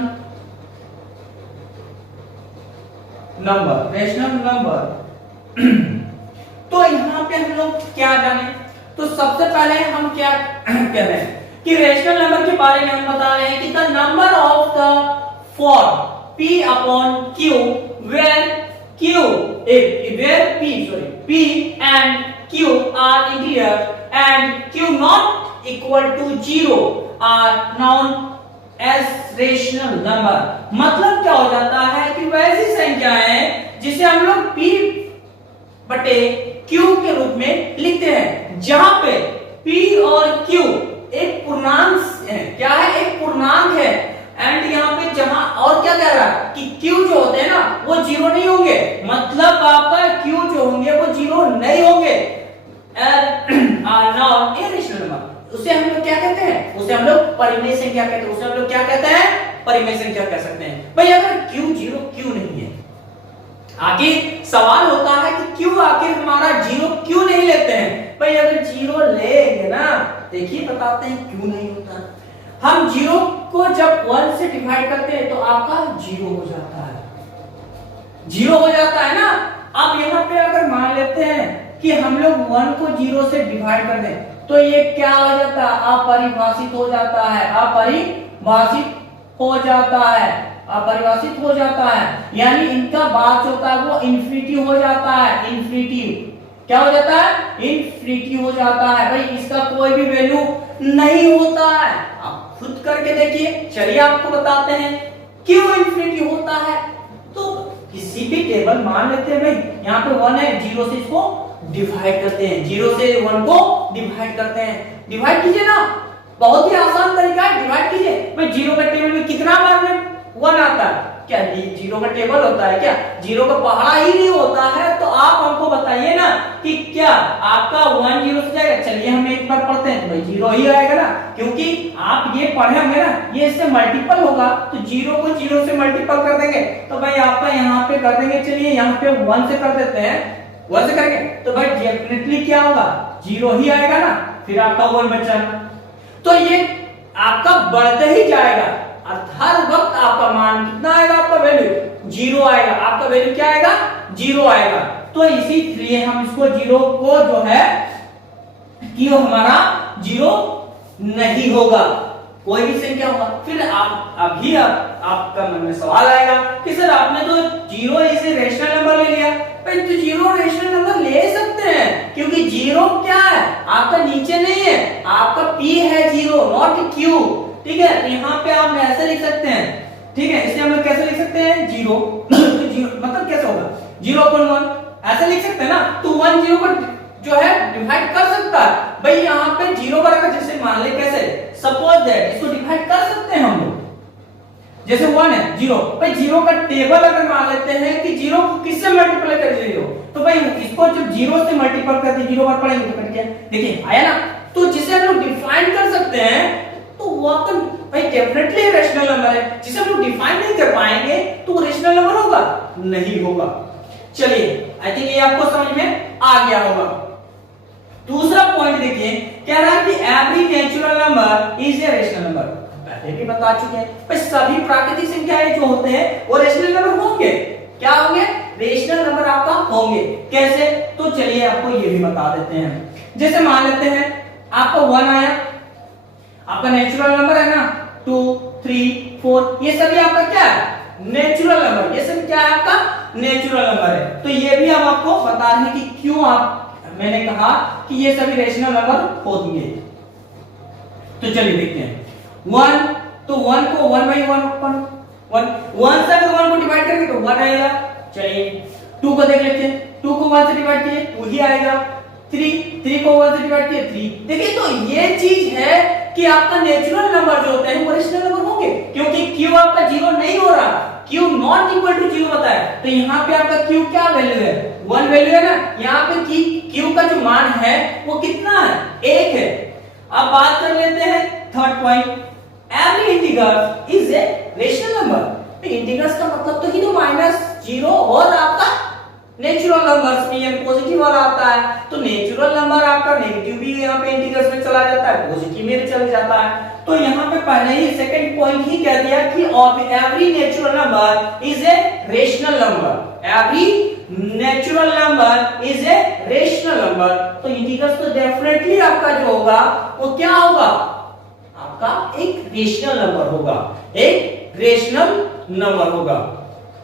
number. तो यहां पे हम लोग क्या जाने, तो सबसे पहले हम क्या कह रहे हैं कि रेशनल नंबर के बारे में हम बता रहे हैं कि the number of the form p upon q where p and q are integers and q not equal to 0 are known as rational number। मतलब क्या हो जाता है कि वैसी संख्या है जिसे हम लोग p बटे q के रूप में लिखते हैं, जहां पे p और q एक पूर्णांक है। क्या है? एक पूर्णांक है। एंड यहाँ पे जहां और क्या कह रहा है कि q जो होते हैं ना वो 0 नहीं होंगे, मतलब आपका q जो होंगे वो 0 नहीं होंगे। रेशनल नंबर उसे हम लोग क्या कहते हैं? उसे हम लोग परिमेय संख्या कहते हैं। उसे हम लोग क्या कहते हैं? परिमेय संख्या कह सकते हैं। भाई अगर q 0 क्यों नहीं है, आखिर सवाल होता है कि क्यों आखिर हमारा 0 क्यों नहीं लेते हैं? भाई अगर 0 लेंगे ना, देखिए बताते हैं क्यों नहीं होता। हम 0 को जब 1 से डिवाइड करते हैं तो आपका 0 हो जाता है, 0 हो जाता है ना। अब यहाँ पे अगर मान लेते हैं कि हम लोग 1 को 0 से डिवाइड कर दें तो ये क्या हो जाता है? अपरिभाषित हो जाता है, अपरिभाषित हो जाता है। यानी इनका बात होता है वो इन्फिनिटी हो जाता है। इन्फिनिटी क्या हो जाता है? इन्फिनिटी हो जाता है। भाई इसका कोई भी वैल्यू नहीं होता है। आप खुद करके देखिए। चलिए आपको बताते हैं क्यों इन्फिनिटी होता है। तो किसी भी टेबल मान लेते हैं, भाई यहाँ पे 1 है, 0 से इसको डिवाइड करते हैं, 0 से 1 को डिवाइड करते हैं। डिवाइड कीजिए ना, बहुत ही आसान तरीका है, डिवाइड कीजिए। भाई 0 का टेबल में कितना बार में 1 आता है? क्या 0 का टेबल होता है क्या? 0 का पहाड़ा ही नहीं होता है। तो आप हमको बताइए ना कि क्या आपका 1 0 से जाएगा? चलिए हम एक बार पढ़ते हैं, तो भाई 0 ही आएगा ना, क्योंकि आप ये पढ़े होंगे ना, ये इससे मल्टीपल होगा तो 0 को 0 से मल्टीपल कर देंगे तो भाई आपका यहाँ पे कर देंगे। चलिए यहाँ पे 1 से कर देते हैं, 1 से करेंगे तो भाई डेफिनेटली क्या होगा? 0 ही आएगा ना, फिर आपका 1 बचेगा। तो ये आपका बढ़ते ही जाएगा, हर वक्त आपका मान कितना आएगा? आपका वैल्यू 0 आएगा। आपका वैल्यू क्या आएगा? 0 आएगा। तो इसीलिए हम इसको 0 को जो है कि वो हमारा 0 नहीं होगा, कोई भी संख्या होगा। फिर आपका मन में सवाल आएगा कि सर आपने तो 0 इसे रेशनल नंबर ले लिया। भाई तो 0 रेशनल नंबर ले सकते हैं, क्योंकि 0 क्या है? आपका नीचे नहीं है, आपका p है 0 नॉट q। ठीक है, यहाँ पे आप ऐसे लिख सकते हैं। ठीक है, इसे हम लोग कैसे लिख सकते हैं? 0 मतलब कैसे होगा? 0.1 ऐसे लिख सकते हैं ना। तो 1 0 को जो है डिवाइड कर सकता है। भाई यहाँ पे 0 बराबर जैसे मान ले, कैसे? सपोज दैट इसको डिवाइड कर सकते हैं हम लोग। जैसे 1 है 0, भाई 0 का टेबल अगर मान लेते हैं कि 0 को किससे मल्टीप्लाई कर 0, तो भाई इसको जब 0 से मल्टीप्लाई करते 0 बार पढ़ेंगे तो कट गया। देखिए आया ना। तो जिसे हम लोग डिफाइन कर सकते हैं तो वो तो भाई डेफिनेटली रेशनल नंबर है। जिसे हम लोग डिफाइन नहीं कर पाएंगे तो वो रेशनल नंबर होगा? नहीं होगा। चलिए आई थिंक ये आपको समझ में आ गया होगा। दूसरा पॉइंट देखिए, कह रहा है कि every natural number is a rational number. पहले भी बता चुके हैं, पर सभी प्राकृतिक संख्याएं जो होते हैं वो रेशनल नंबर होंगे। क्या होंगे? रेशनल नंबर आपका होंगे। कैसे? तो चलिए आपको ये भी बता देते हैं। जैसे मान लेते हैं आपका 1 आया, आपका नेचुरल नंबर है ना, 2 3 4, ये सभी आपका क्या है? Natural number. ये सब क्या है? आपका नेचुरल नंबर है। तो ये भी हम आपको बता रहे हैं कि क्यों मैंने कहा कि ये सभी रेशनल नंबर होंगे। तो चलिए देखते हैं। 1, तो 1 को 1 बाई 1 1 से अगर 1 को डिवाइड करेंगे तो 1 आएगा। चलिए 2 को देख लेते हैं, 2 को 1 से डिवाइड कीजिए 2 ही आएगा। 3 को 1 से डिवाइड कीजिए 3। देखिए तो ये चीज है कि आपका नेचुरल नंबर जो होते हैं वो रेशनल नंबर होंगे, क्योंकि q आपका 0 नहीं हो रहा, q नॉट इक्वल टू 0 होता है। तो यहाँ पे आपका q क्या वैल्यू है, 1 वैल्यू है ना। यहाँ पे q का जो मान है वो कितना है, 1 है। अब बात कर लेते हैं third point, every integer is a rational number. Integers का मतलब तो ही तो -0 और आपका नेचुरल नंबर्स में ये पॉजिटिव वाला आता है। तो नेचुरल नंबर आपका नेगेटिव भी यहाँ पे इंटीजर्स में चला जाता है, पॉजिटिव में चला जाता है। तो यहाँ पे पहले ही सेकंड पॉइंट ही कह दिया कि every natural number is a rational number. Every natural number is a rational number. तो इंटीजर्स तो डेफिनेटली आपका जो होगा वो क्या होगा, आपका एक रेशनल नंबर होगा, एक रेशनल नंबर होगा।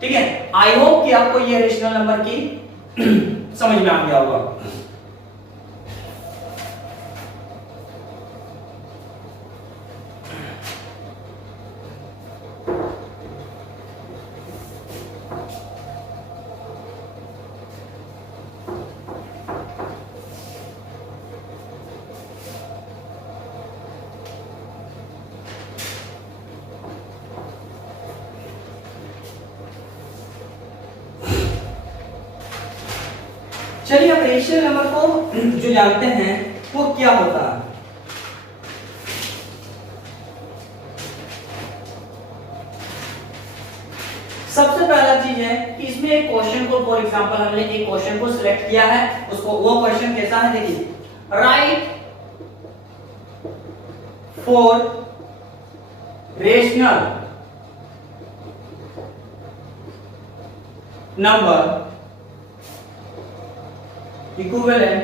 ठीक है, आई होप कि आपको ये रेशनल नंबर की समझ में आ गया होगा। चलिए अब रेशनल नंबर को जो जानते हैं वो क्या होता है। सबसे पहला चीज है कि इसमें एक क्वेश्चन को, फॉर एग्जांपल हमने एक क्वेश्चन को सिलेक्ट किया है, उसको वो क्वेश्चन कैसा है देखिए, right 4 rational number equivalent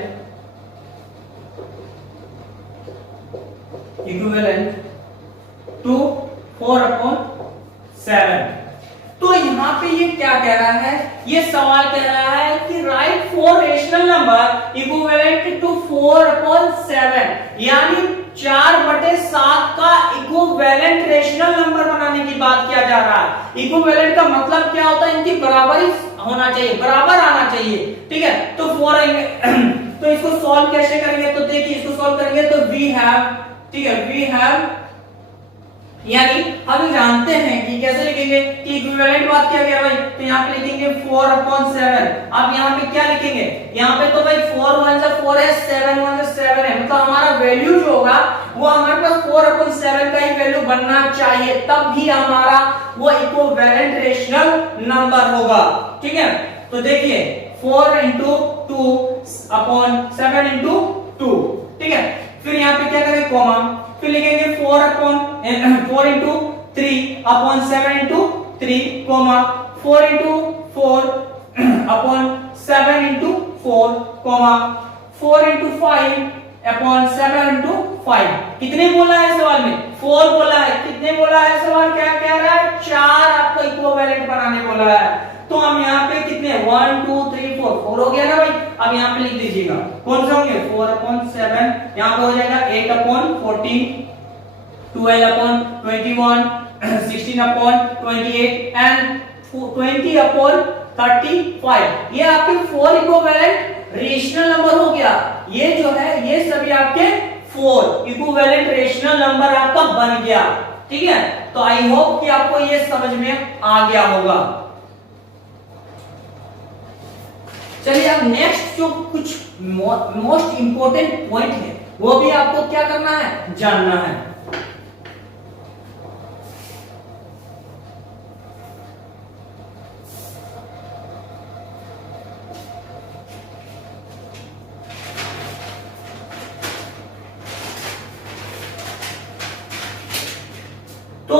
to 4/7। तो यहाँ पे ये क्या कह रहा है, ये सवाल कह रहा है कि right 4 rational number equivalent to 4/7, यानी 4/7 का इक्विवेलेंट रेशनल नंबर बनाने की बात किया जा रहा है। इक्विवेलेंट का मतलब क्या होता है, इनकी बराबरी होना चाहिए, बराबर आना चाहिए। ठीक है, तो 4 आएंगे तो इसको सॉल्व कैसे करेंगे, तो देखिए इसको सॉल्व करेंगे तो वी हैव, ठीक है, वी हैव, यानी हम जानते हैं कि कैसे लिखेंगे कि इक्विवेलेंट बात किया गया भाई, तो यहाँ पे लिखेंगे 4/7। अब यहाँ पे क्या लिखेंगे, यहाँ पे तो भाई 4 1 से 4 है, 7 1 से 7 है, मतलब हमारा वैल्यू जो होगा वो हमारे पास 4/7 का ही वैल्यू बनना चाहिए, तब भी हमारा वो इक्विवेलेंट रेशनल नंबर होगा। ठीक है, तो देखिए 4 into 2/7 into 2। ठीक है, फिर यहाँ पे क्या करेंगे, कॉमा, फिर लिखेंगे 4 into 3/7 into 3, comma, 4 into 4/7 into 4, comma, 4 into 5/7 into 5। कितने बोला है सवाल में, 4 बोला है। कितने बोला है सवाल, क्या कह रहा है, 4 आपको इक्विवेलेंट बनाने बोला है। तो हम यहाँ पे कितने 1 2 3 4 हो गया ना भाई। अब यहाँ पे लिख दीजिएगा कौन से होंगे, 4/7, यहाँ पे हो जाएगा 8/14, 12/21, 16/28 एंड 20/35। ये आपके 4 इक्विवेलेंट रेशनल नंबर हो गया। ये जो है ये सभी आपके 4 इक्विवेलेंट रेशनल नंबर आपका बन गया। ठीक है, तो आई होप कि आपको ये समझ में आ गया होगा। चलिए अब नेक्स्ट जो कुछ मोस्ट इंपोर्टेंट पॉइंट है वो भी आपको क्या करना है, जानना है। तो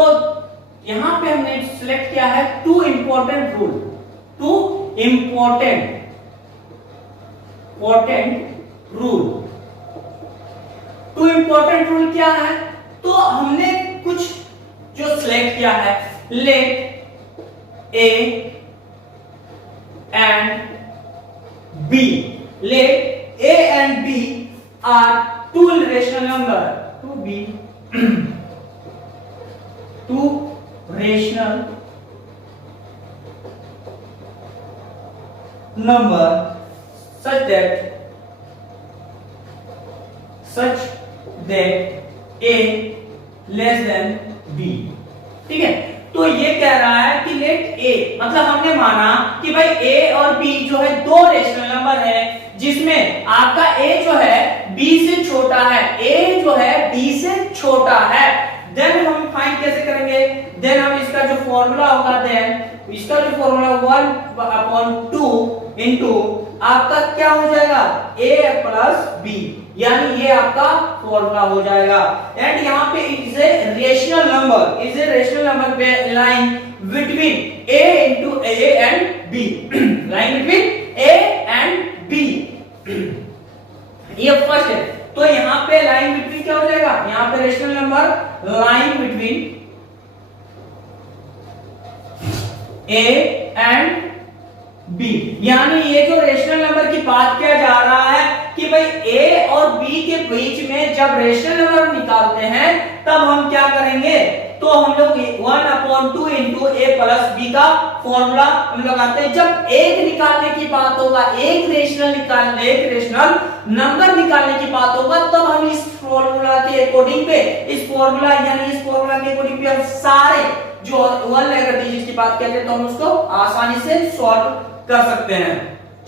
यहां पे हमने सिलेक्ट किया है 2 important rule, 2 important rule. 2 important rule क्या है, तो हमने कुछ जो सिलेक्ट किया है, let a and b, let a and b are 2 rational number, 2b rational number such that a less than b। ठीक है, तो ये कह रहा है कि लेट a, मतलब हमने माना कि भाई a और b जो है दो रेशनल नंबर है जिसमें आपका a जो है b से छोटा है, a जो है b से छोटा है। देन हम फाइंड कैसे करेंगे? देन हम इसका जो फॉर्मूला होगा, देन इसका जो फॉर्मूला 1/2 इनटू आपका क्या हो जाएगा a प्लस b, यानी ये आपका फॉर्मूला हो जाएगा। एंड यहाँ पे is a rational number, is a rational number line between a into a and b, line between a and b। ये फर्स्ट है, तो यहाँ पे लाइन बिटवीन क्या हो जाएगा? यहाँ पे rational number line between a and b, यानी ये जो रेशनल नंबर की बात किया जा रहा है कि भाई a और b के बीच में जब रेशनल नंबर निकालते हैं तब हम क्या करेंगे? तो हम लोग 1/2 इनटू a प्लस b का फॉर्मूला हम लगाते हैं। जब एक निकालने की बात होगा, एक रेशनल नंबर निकालने की बात होगा, तब हम इस फॉर्मूला के अकॉर्डिंग पे इस फॉर्मूला के अकॉर्डिंग पे हम सारे जो वन लेटर डिजिट की बात करते हैं तो हम उसको आसानी से सॉल्व कर सकते हैं।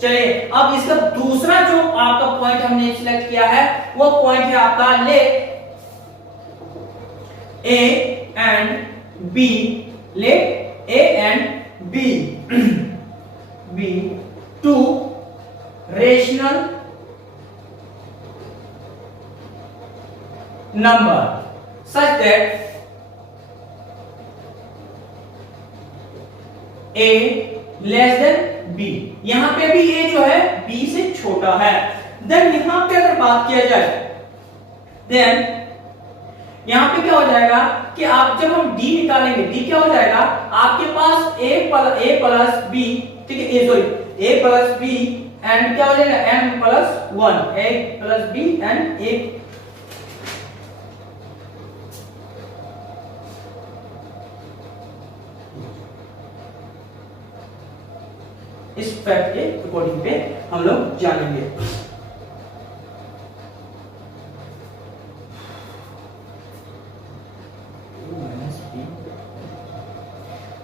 चलिए, अब इसका दूसरा जो आपका पॉइंट हमने सिलेक्ट किया है वो पॉइंट है आपका let a and b, let a and b two rational number such that a less than b, यहां पे भी a जो है b से छोटा है। देन यहां पे अगर बात किया जाए, देन यहां पे क्या हो जाएगा कि आप जब हम d निकालेंगे, d क्या हो जाएगा आपके पास a प्लस b, ठीक है, sorry a plus b and क्या हो जाएगा m plus 1, a plus b and a इस फैक्ट के अकॉर्डिंग पे हम लोग जानेंगे।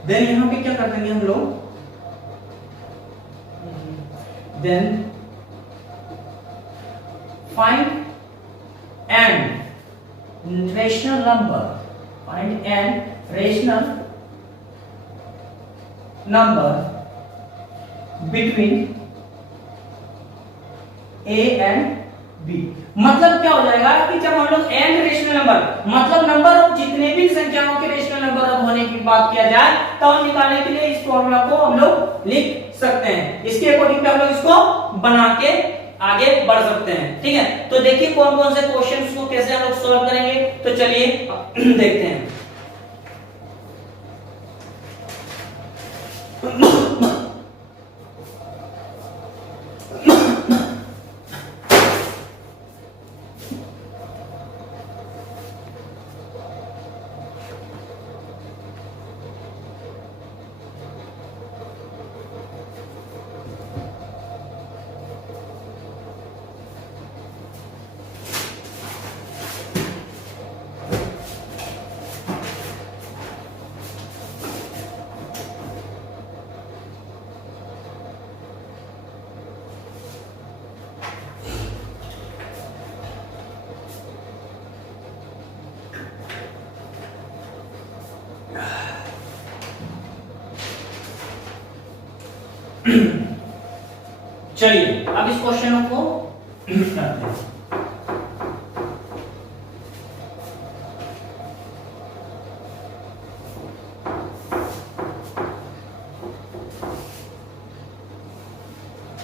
देन यहां पे क्या कर देंगे हम लोग? Then find an rational number, find an rational number between a and b। मतलब क्या हो जाएगा कि जब हम लोग n रेशनल नंबर, मतलब नंबर जितने भी संख्याओं के रेशनल नंबर अब होने की बात किया जाए तो हम निकालने के लिए इस फॉर्मूला को हम लोग लिख सकते हैं। इसके अकॉर्डिंग पे हम लोग इसको बना के आगे बढ़ सकते हैं। ठीक है, तो देखिए कौन कौन से क्वेश्चंस को कैसे हम लोग सॉल्व करेंगे, तो चलिए देखते हैं। चलिए अब इस क्वेश्चन को करते हैं।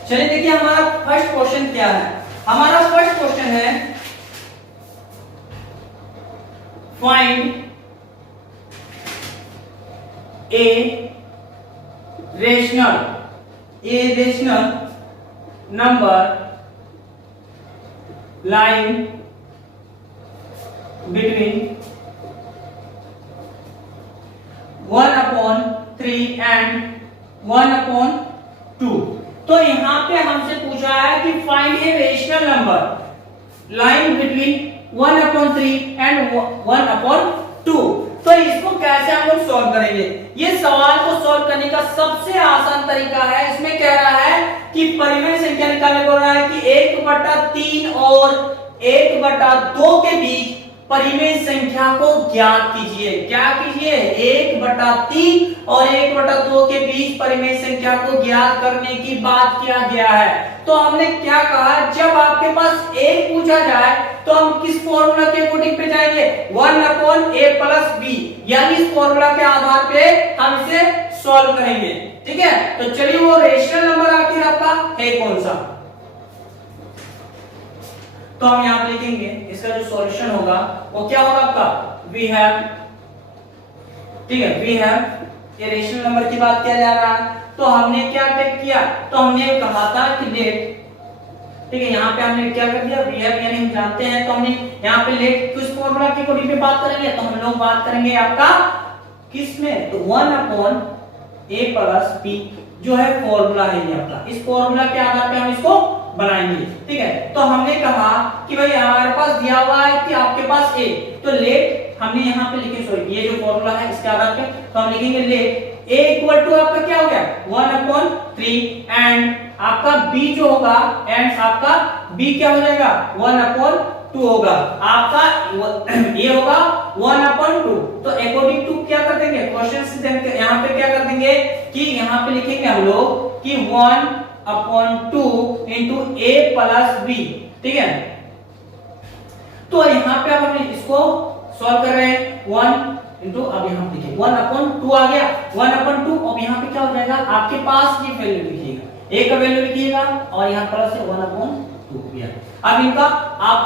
चलिए देखिए हमारा फर्स्ट क्वेश्चन क्या है। हमारा फर्स्ट क्वेश्चन है find a rational number line between 1 3 and 1/2। तो यहाँ पे हमसे पूछा है कि find a rational number line between 1/3 and 1/2। तो इसको कैसे हम लोग सॉल्व करेंगे? ये सवाल को सॉल्व करने का सबसे आसान तरीका है। इसमें कह रहा है कि परिमेय संख्या निकालने बोल रहा है कि 1/3 और 1/2 के बीच परिमेय संख्या को ज्ञात कीजिए। क्या कीजिए? 1/3 और 1/2 के बीच परिमेय संख्या को ज्ञात करने की बात किया गया है। तो हमने क्या कहा, जब आपके पास एक पूछा जाए तो हम किस फॉर्मूला के अकॉर्डिंग पे जाएंगे? 1/a+b, यानी इस फॉर्मूला के आधार पे हम इसे सॉल्व करेंगे। ठीक है, तो चलिए वो रेशनल नंबर आखिर आपका है कौन सा, तो हम यहां पे लिखेंगे इसका जो सॉल्यूशन होगा वो क्या होगा आपका, वी हैव। ठीक है, वी हैव ये रेशनल नंबर की बात किया जा रहा है। तो हमने क्या टेक किया, तो हमने कहा था कि लेट, ठीक है, यहाँ पे हमने क्या कर दिया, वी हैव यानी हम जानते हैं, तो हमने यहाँ पे लेट किस फॉर्मूला के अकॉर्डिंग पे बात करेंगे, तो हम लोग बात करेंगे आपका किस में, तो 1/a+b जो है फॉर्मूला है ये आपका, इस फॉर्मूला के आधार पे हम इसको बनाएंगे। ठीक है, तो हमने कहा कि भाई हमारे पास दिया हुआ है कि आपके पास a, तो लेट हमने यहाँ पे लिखे, सॉरी ये जो फॉर्मूला है इसके आधार पे तो हम लिखेंगे लेट a इक्वल टू आपका क्या हो गया 1/3 एंड आपका b जो होगा, एंड आपका b क्या हो जाएगा 1/2 होगा, आपका ये होगा 1/2। तो अकॉर्डिंग टू क्या कर देंगे, क्वेश्चन से यहाँ पे क्या कर देंगे कि यहाँ पे लिखेंगे हम लोग कि 1/2 इंटू a+b। ठीक है, तो यहाँ पे अब हम इसको सॉल्व कर रहे हैं 1 इंटू, अब यहाँ देखिए 1/2 आ गया, 1/2, अब यहाँ पे क्या हो जाएगा आपके पास ये वैल्यू लिखिएगा, a का वैल्यू लिखिएगा और यहाँ प्लस है 1/2 दिया। अब इनका आप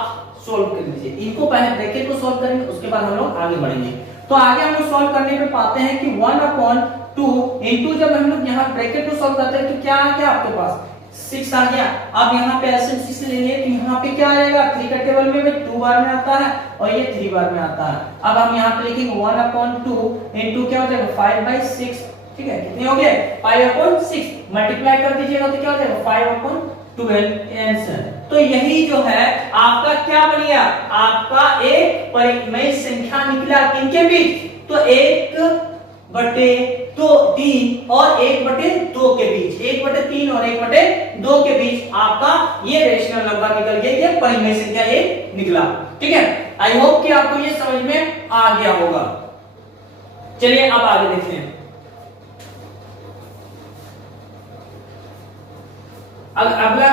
सॉल्व कर लीजिए, इनको पहले ब्रैकेट को सॉल्व करेंगे उसके बाद हम लोग आगे बढ़ेंगे। तो आगे हम लोग सॉल्व करने पे पाते हैं कि 1/2 इंटू, जब हम लोग यहाँ ब्रैकेट को सॉल्व करते हैं तो क्या आ गया आपके पास 6 आ गया। अब यहाँ पे ऐसे 6 लेंगे तो यहाँ पे क्या आ जाएगा, 3 का टेबल में 2 बार में आता है और ये 3 बार में आता है। अब हम यहाँ पे लिखेंगे 1/2 इंटू क्या हो जाएगा 5/6। ठीक है, कितने हो गए 5/6, मल्टीप्लाई कर दीजिएगा तो क्या हो जाएगा 5/12 आंसर। तो यही जो है आपका क्या बन गया, आपका एक परिमेय संख्या निकला किनके बीच, तो 1/3 और 1/2 के बीच, 1/3 और 1/2 के बीच आपका ये रेशनल नंबर निकल गया, ये परिमेय संख्या एक निकला। ठीक है, आई होप कि आपको ये समझ में आ गया होगा। चलिए अब आगे देखते हैं। अगला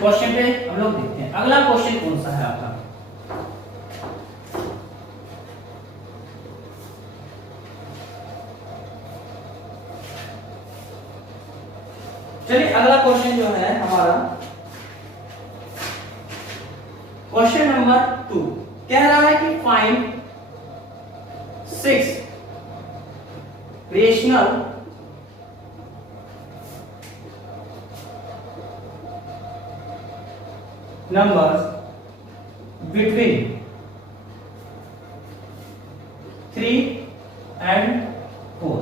क्वेश्चन पे हम लोग देखते हैं, अगला क्वेश्चन कौन सा है आपका, चलिए अगला क्वेश्चन जो है हमारा क्वेश्चन नंबर 2 कह रहा है कि find 6 rational numbers between 3 and 4।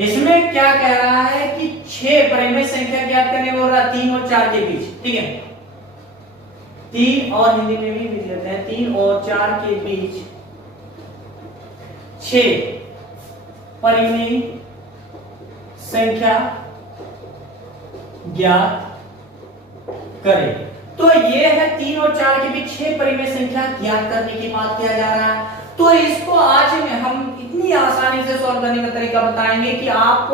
इसमें क्या कह रहा है कि 6 परिमेय संख्या ज्ञात करने बोल रहा है 3 और 4 के बीच। ठीक है, 3 और हिंदी में भी लिख लेते हैं, 3 और 4 के बीच 6 परिमेय संख्या ज्ञात करें। तो ये है 3 और 4 के बीच 6 परिमेय संख्या ज्ञात करने की बात किया जा रहा है। तो इसको आज में हम इतनी आसानी से सॉल्व करने का तरीका बताएंगे कि आप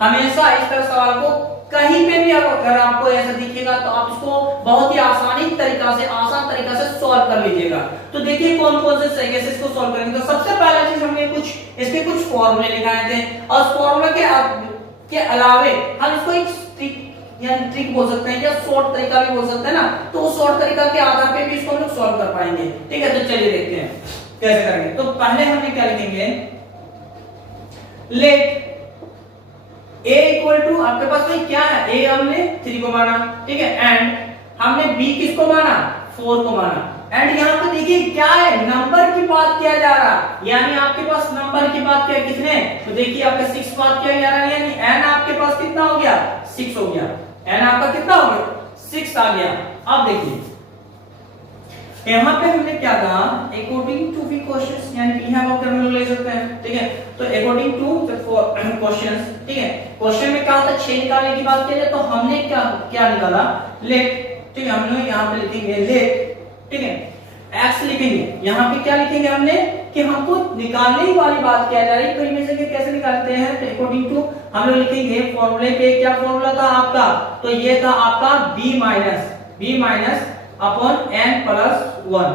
हमेशा इस तरह सवाल को कहीं पे भी अगर आपको ऐसा दिखेगा तो आप इसको बहुत ही आसान तरीका से सॉल्व कर लीजिएगा। तो देखिए कौन कौन से तरीके से इसको सॉल्व करेंगे। तो सबसे पहला चीज हमने इसके कुछ फॉर्मूले निकाले थे और फॉर्मूला के अलावे हम इसको एक ट्रिक बोल सकते हैं या शॉर्ट तरीका भी बोल सकते हैं ना, तो उस शॉर्ट तरीका के आधार पे भी इसको हम लोग सॉल्व कर पाएंगे। ठीक है, तो चलिए देखते हैं कैसे करेंगे। तो पहले हमने क्या लिखेंगे, लेट a इक्वल टू, आपके पास भाई क्या है, a हमने 3 को माना, ठीक है, एंड हमने b किसको माना 4 को माना। एंड यहाँ पे देखिए क्या है, नंबर की बात किया जा रहा, यानी आपके पास नंबर की बात क्या कितने, तो देखिए आपका 6 बात किया जा रहा है, यानी n आपके पास कितना हो गया, 6 हो गया, n आपका कितना हो गया, 6 आ गया। अब देखिए यहाँ पे हमने क्या कहा, अकॉर्डिंग टू वी क्वेश्चंस, यानी कि यहाँ पर हम लोग ले सकते हैं, ठीक है। तो अकॉर्डिंग टू क्वेश्चंस, ठीक है, क्वेश्चन में क्या होता है 6 निकालने की बात की जाए, तो हमने क्या क्या निकाला, लेट, ठीक है, हम लोग यहाँ पे लिखेंगे लेट, ठीक है, x लिखेंगे, यहाँ पे क्या लिखेंगे हमने कि हमको निकालने वाली बात किया जा रही है, तो इनमें से कैसे निकालते हैं, तो अकॉर्डिंग टू हम लोग लिखेंगे फॉर्मूले पे, क्या फॉर्मूला था आपका, तो ये था आपका b minus upon n plus 1।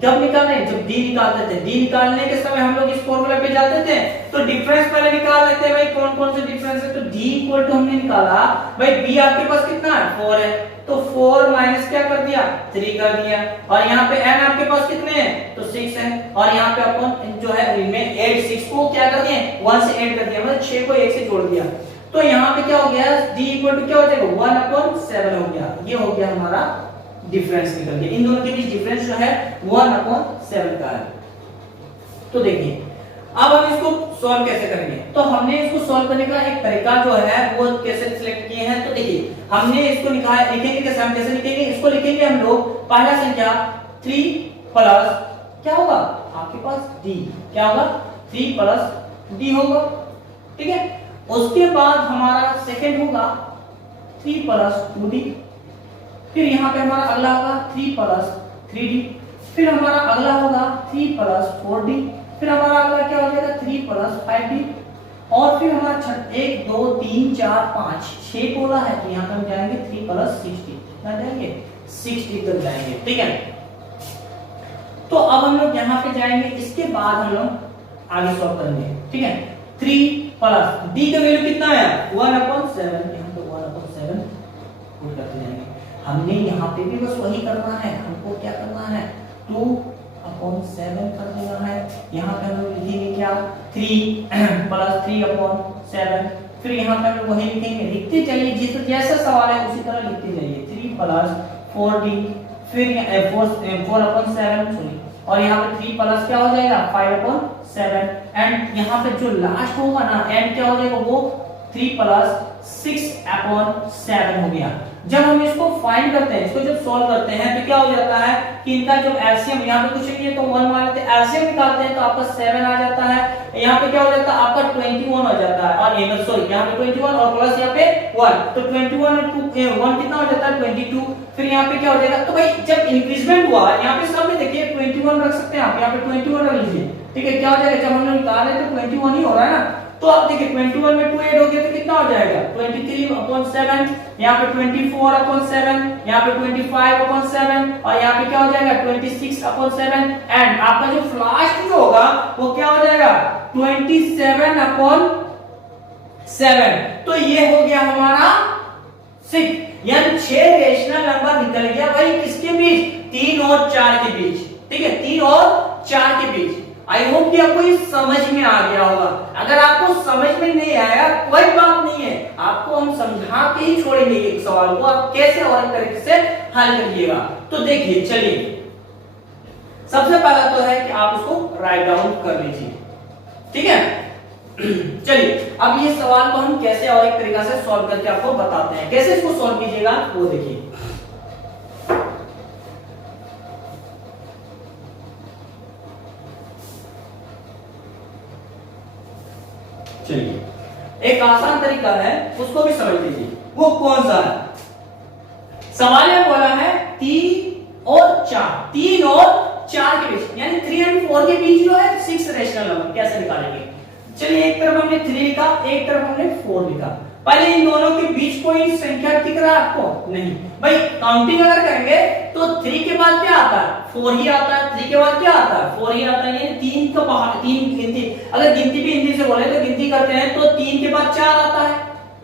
जब निकालने, जब d निकालते थे, d निकालने के समय हम लोग इस फॉर्मूले पे जाते थे, तो डिफरेंस पहले निकाल लेते हैं भाई, कौन कौन से डिफरेंस है, तो d इक्वल टू हमने निकाला भाई b आपके पास कितना है 4 है, तो 4 माइनस क्या कर दिया 3 कर दिया, और यहाँ पे n आपके पास कितने हैं, तो 6 है, और यहाँ पे अपन जो है इनमें 8 6 को क्या कर दिए 1 से ऐड कर दिया, मतलब 6 को 1 से जोड़ दिया, तो यहाँ पे क्या हो गया d इक्वल टू क्या हो जाएगा 1/7 हो गया, ये हो गया हमारा डिफरेंस निकल गया, इन दोनों के बीच डिफरेंस जो है 1/7 का है। तो देखिए अब हम इसको सॉल्व कैसे करेंगे, तो हमने इसको सॉल्व करने का एक तरीका जो है वो कैसे सिलेक्ट किए हैं, तो देखिए हमने इसको लिखेंगे कैसे, हम कैसे लिखेंगे, इसको लिखेंगे हम लोग पहला संख्या 3 प्लस क्या होगा आपके पास d, क्या होगा 3 प्लस d होगा, ठीक है। उसके बाद हमारा सेकंड होगा 3 प्लस 2d, फिर यहाँ पे हमारा अगला होगा 3 प्लस 3d, फिर हमारा अगला होगा 3 प्लस 4d, फिर हमारा अगला क्या हो जाएगा 3 प्लस 5d, और फिर हमारा 1 2 3 4 5 6 बोला है, तो यहाँ पे हम जाएंगे 3 प्लस 60, कितना जाएंगे 60 तक जाएंगे, ठीक है। तो अब हम लोग यहाँ पे जाएंगे, इसके बाद हम लोग आगे सॉल्व करेंगे, ठीक है। 3 प्लस d का वैल्यू कितना है 1/7, यहाँ पे 1/7 पुट करते जाएंगे, हमने यहाँ पे भी बस वही करना है, हमको क्या करना है 2/7 कर देना है, यहाँ पे हम लोग लिखेंगे क्या 3 प्लस 3/7, फिर यहाँ पे हम लोग वही लिखेंगे, लिखते चलिए जिस जैसा सवाल है उसी तरह लिखते जाइए, 3 प्लस 4d, फिर 4/7 सॉरी, और यहाँ पे 3 प्लस क्या हो जाएगा 5/7, एंड यहाँ पे जो लास्ट होगा ना एंड क्या हो जाएगा वो 3 प्लस 6/7 हो गया। जब हम इसको फाइंड करते हैं, इसको जब सॉल्व करते हैं तो क्या हो जाता है कि इनका जो एलसीएम यहाँ पे कुछ नहीं है तो 1 मान लेते हैं, एलसीएम निकालते हैं तो आपका 7 आ जाता है, यहाँ पे क्या हो जाता है आपका 21 हो जाता है, और ये सॉरी यहाँ पे 21 और प्लस यहाँ पे 1, तो 21 और 1 कितना हो जाता है 22, फिर यहाँ पे क्या हो जाएगा, तो भाई जब इंक्रीजमेंट हुआ यहाँ पे सब में देखिए 21 रख सकते हैं आप, यहाँ पे 21 रख लीजिए, ठीक है। क्या हो जाएगा जब हम लोग निकाल रहे तो 21 ही हो रहा है ना, तो आप देखिए 21 में 2 ऐड हो गया तो कितना हो जाएगा 23/7, यहाँ पे 24/7, यहाँ पे 25/7, और यहाँ पे क्या हो जाएगा 26/7, एंड आपका जो लास्ट जो होगा वो क्या हो जाएगा 27/7, तो ये हो गया हमारा 6, यानी 6 रेशनल नंबर निकल गया भाई किसके बीच 3 और 4 के बीच, ठीक है, 3 और 4 के बीच। आई होप कि आपको ये समझ में आ गया होगा, अगर आपको समझ में नहीं आया कोई बात नहीं है, आपको हम समझा के ही छोड़ेंगे एक सवाल को, आप कैसे और एक तरीके से हल करिएगा। तो देखिए चलिए सबसे पहला तो है कि आप उसको राइट डाउन कर लीजिए, ठीक है। चलिए अब ये सवाल को हम कैसे और एक तरीका से सॉल्व करके आपको बताते हैं, कैसे इसको सॉल्व कीजिएगा वो देखिए। चलिए एक आसान तरीका है उसको भी समझ लीजिए, वो कौन सा है। सवाल में बोला है 3 और 4 के बीच, यानी 3 और 4 के बीच जो है 6 रेशनल नंबर कैसे निकालेंगे। चलिए एक तरफ हमने 3 लिखा, एक तरफ हमने 4 लिखा, पहले इन दोनों के बीच कोई संख्या दिख रहा है आपको, नहीं भाई। काउंटिंग अगर करेंगे तो 3 के बाद क्या आता है 4 ही आता है, 3 के बाद क्या आता है 4 ही आता है, यानी 3 का बाहर 3 गिनती, अगर गिनती भी हिंदी से बोले तो गिनती करते हैं तो 3 के बाद 4 आता है,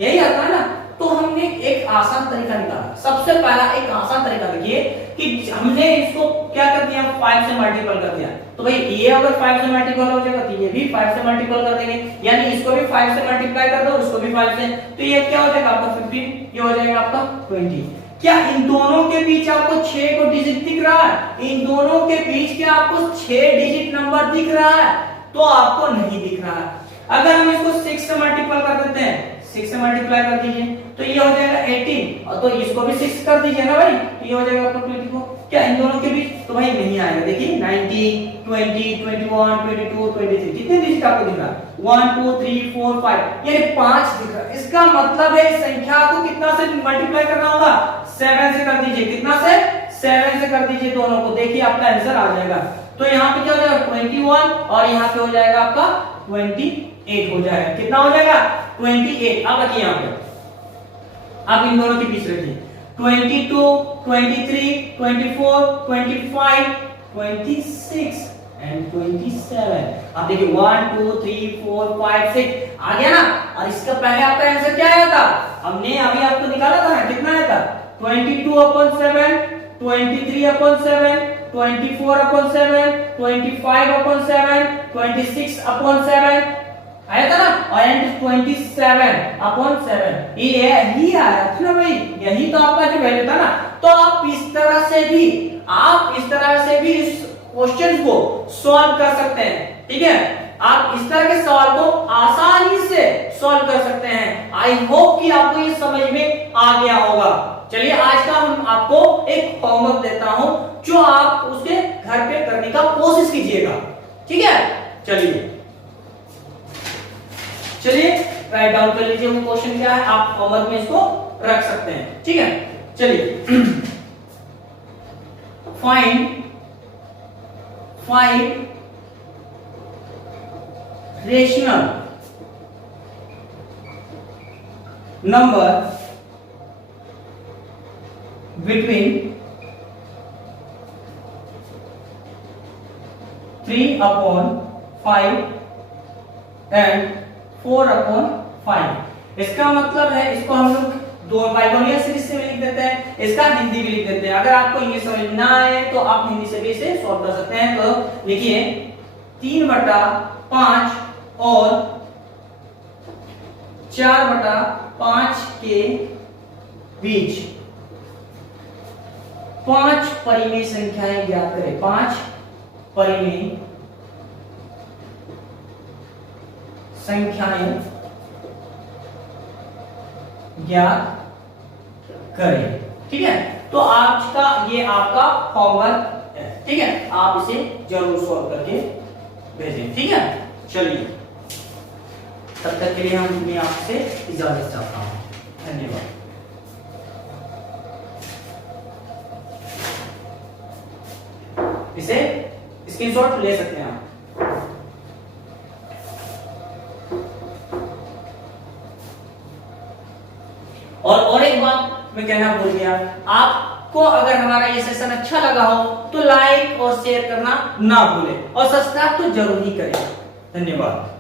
यही आता है ना। तो हमने एक आसान तरीका निकाला, सबसे पहला एक आसान तरीका देखिए कि हमने इसको क्या कर दिया 5 से मल्टीपल कर दिया, तो भाई ये अगर 5 से मल्टीपल हो जाएगा तो ये भी 5 से मल्टीपल कर देंगे, यानी इसको भी 5 से मल्टीप्लाई कर दो, इसको भी 5 से, तो ये क्या हो जाएगा आपका 15, ये हो जाएगा आपका 20। क्या इन दोनों के बीच आपको 6 को डिजिट दिख रहा है? इन दोनों के बीच क्या आपको 6 डिजिट नंबर दिख रहा है? तो आपको नहीं दिख रहा है। अगर हम इसको 6 से मल्टीप्लाई कर देते हैं, 6 से मल्टीप्लाई कर दीजिए तो ये हो जाएगा 18, और तो इसको भी 6 कर दीजिए ना भाई, तो ये हो जाएगा आपका 24। क्या इन दोनों के बीच? तो भाई नहीं आएगा। देखिए 19, 20, 21, 22, 23 कितने डिजिट आपको दिख रहा है? 1 2 3 4 5, यानी 5 दिख रहा है। इसका मतलब है इस संख्या को कितना से मल्टीप्लाई करना होगा? 7 से कर दीजिए। कितना से? 7 से कर दीजिए दोनों को। देखिए आपका आंसर आ जाएगा। तो यहाँ पे क्या हो जाएगा? 21, और यहाँ पे हो जाएगा आपका 28 हो जाएगा। कितना हो जाएगा? 28। अब रखिए यहाँ पे, अब इन दोनों के बीच रखिए 22, 23, 24, 25, 26 एंड 27। आप देखिए 1 2 3 4 5 6 आ गया ना। और इसका पहले आपका आंसर क्या आया था? हमने अभी आपको निकाला था ना, कितना आया था? 22/7, 23/7, 24/7, 25/7, 26/7 आया था ना, और 27/7 ये यही आया था ना भाई, यही तो आपका जो वैल्यू था ना। तो आप इस तरह से भी इस क्वेश्चन को सॉल्व कर सकते हैं। ठीक है, आप इस तरह के सवाल को आसानी से सॉल्व कर सकते हैं। आई होप कि आपको ये समझ में आ गया होगा। चलिए आज का हम आपको एक होमवर्क देता हूं, जो आप उसके घर पे करने का कोशिश कीजिएगा। ठीक है, चलिए राइट डाउन कर लीजिए वो क्वेश्चन क्या है, आप होमवर्क में इसको रख सकते हैं। ठीक है, चलिए find 5 rational number between 3/5 and 4/5। इसका मतलब है, इसको हम लोग दो बाइनोमियल सीरीज से भी लिख देते हैं, इसका हिंदी भी लिख देते हैं। अगर आपको इंग्लिश समझ ना आए तो आप हिंदी से भी इसे सॉल्व कर सकते हैं। तो लिखिए 3/5 और 4/5 के बीच 5 परिमेय संख्याएं ज्ञात करें। 5 परिमेय संख्याएं ज्ञात करें। ठीक है, तो आज का ये आपका होमवर्क है। ठीक है, आप इसे जरूर सॉल्व करके भेजें। ठीक है, चलिए तब तक के लिए मैं आपसे इजाजत चाहता हूं। धन्यवाद। इसे स्क्रीनशॉट ले सकते हैं आप। और एक बात मैं कहना भूल गया, आपको अगर हमारा ये सेशन अच्छा लगा हो तो लाइक और शेयर करना ना भूलें, और सब्सक्राइब तो जरूर ही करें। धन्यवाद।